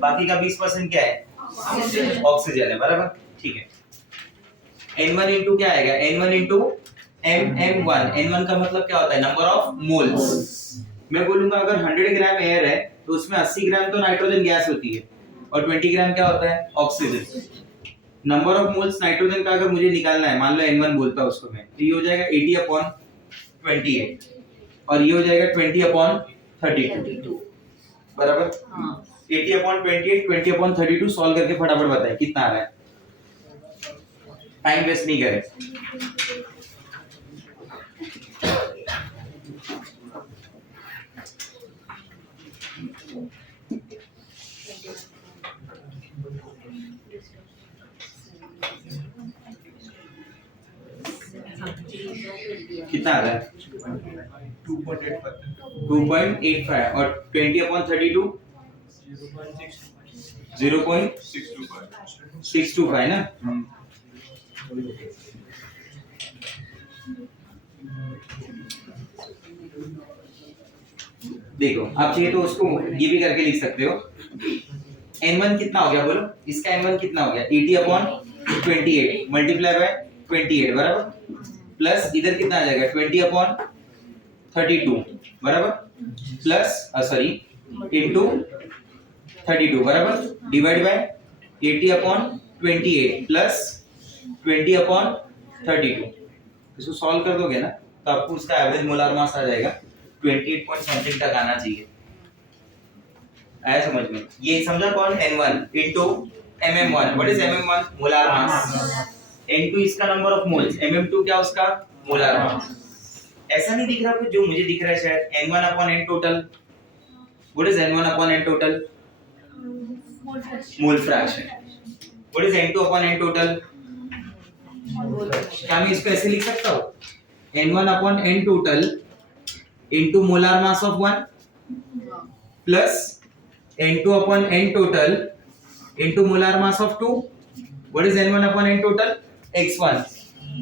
बाकी का 20% क्या है, ऑक्सीजन है, बराबर, ठीक है। N1 इंटू क्या आएगा, N1 इंटू MM1, N1 का मतलब क्या होता है, नंबर ऑफ मोल्स। मैं बोलूंगा अगर 100 ग्राम एयर है तो उसमें 80 ग्राम तो नाइट्रोजन गैस होती है और 20 ग्राम क्या होता है, oxygen. Number of moles nitrogen का अगर मुझे निकालना है, मान लो N1 बोलता हूं उसको मैं, तो ये हो जाएगा 80/28 और ये हो जाएगा 20/32, बराबर। 80/28, 20/32 सॉल्व करके फटाफट बताएं कितना आ रहा है, टाइम वेस्ट नहीं करें। कितना आ रहा है, 2.85 और 20/32 0.625 ना। देखो आप चाहिए तो उसको ये भी करके लिख सकते हो। N1 कितना हो गया बोलो, इसका N1 कितना हो गया, 80/28 मल्टीप्लाई बाय 28, बराबर, प्लस इधर कितना आ जाएगा 20/32, बराबर, प्लस सॉरी इनटू 32, बराबर, डिवाइड बाय 80/28 प्लस 20/32। इसको सॉल्व कर दोगे ना तो आपको उसका एवरेज मोलार मास आ जाएगा 28 पॉइंट समथिंग तक आना चाहिए। आया समझ में? ये समझा कौन, N1 into MM1। What is MM1? Molar mass. N2 इसका नंबर ऑफ मोल्स, MM2 क्या उसका मोलार मास। ऐसा नहीं दिख रहा कुछ जो मुझे दिख रहा है शायद, N1/N total. What is N1/N total? Mole fraction. What is N2/N total? क्या मैं इसको ऐसे लिख सकता हूँ, N1/N total into molar mass of 1 plus N2/N total into molar mass of 2। What is N1/N total? x1।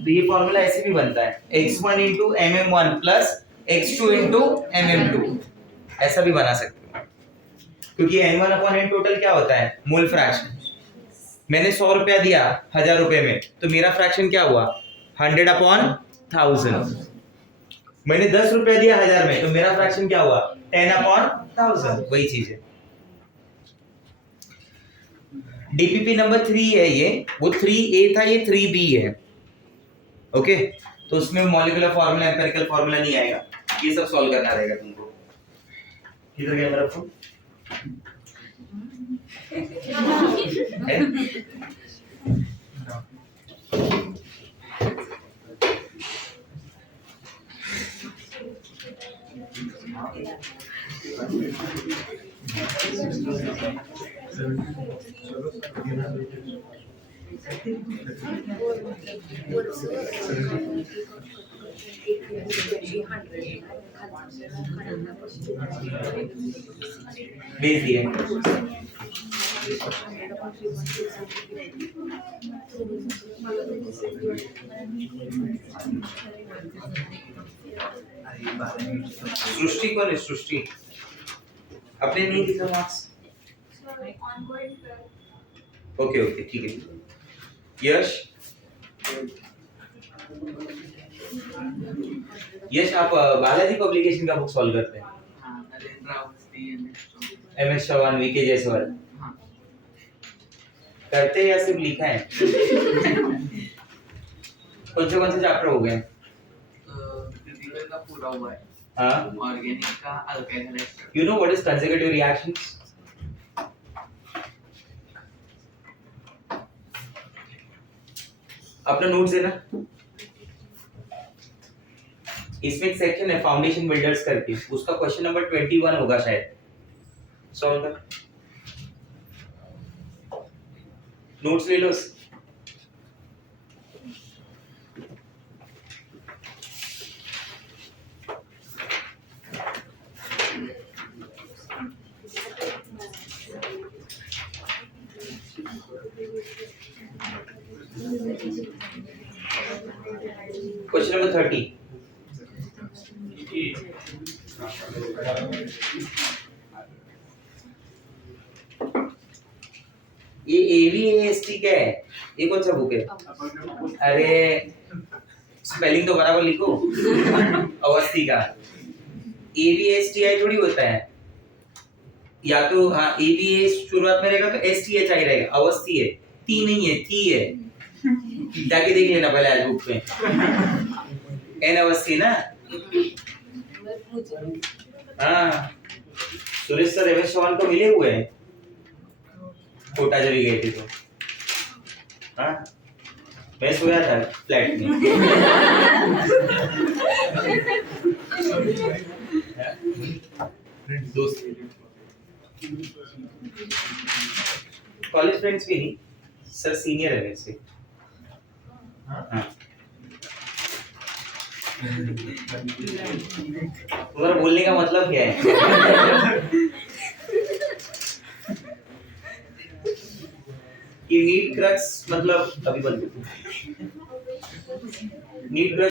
तो ये फॉर्मूला ऐसे भी बनता है, x1 into mm1 plus x2 into mm2, ऐसा भी बना सकते हो, क्योंकि N1/N टोटल क्या होता है, मोल फ्रैक्शन। मैंने 100 रुपया दिया 1000 रुपए में, तो मेरा फ्रैक्शन क्या हुआ, 100/1000। मैंने 10 रुपया दिया 1000 में, तो मेरा फ्रैक्शन क्या हुआ, 10/1000। वही चीज है। डीपीपी नंबर 3 है ये, वो 3A था, ये 3B है। ओके, तो उसमें मॉलिक्यूलर फार्मूला, एम्पिरिकल फार्मूला नहीं आएगा, ये सब सॉल्व करना रहेगा तुमको। किधर गया मेरा फोन? भेज दिए। सृष्टि कौन है? सृष्टि अपने नहीं लिखा मार्क्स। ओके ओके ठीक है। यश यश आप बालाजी पब्लिकेशन का बुक सॉल्व करते हैं? हाँ, नरेंद्र अवस्थी MS चौहान, VK जायसवाल हाँ, करते हैं या सिर्फ लिखा है? कौन से चैप्टर हो गए? क्रिटिकल का पूरा हुआ है, हाँ, ऑर्गेनिक का alkyl hydride. you know what is consecutive reactions? अपना नोट्स है ना, इसमें एक सेक्शन है फाउंडेशन बिल्डर्स करके, उसका क्वेश्चन नंबर 21 होगा शायद, सॉल्व कर। नोट्स ले लो। Question number 30। ये AVAST क्या है? ये कौन सा बुक है? अरे स्पेलिंग तो बराबर लिखो। अवस्थी का AVSTI थोड़ी होता है, या तो हाँ AVA शुरुआत में रहेगा तो STH आई रहेगा। अवस्थी है, टी नहीं है, थी है। जाके देख लेना पहले आज बुक में। N अवस्थी ना। हाँ सुरेश सर MS चौहान को मिले हुए हैं, कोटा जब भी गए थे तो। हाँ मैं सोया था फ्लैट में। दोस्त कॉलेज फ्रेंड्स भी नहीं, सर सीनियर है मेरे से। हाँ तुम्हारा बोलने का मतलब क्या है? कि नीट क्रक्स मतलब अभी बंद नीट क्रक्स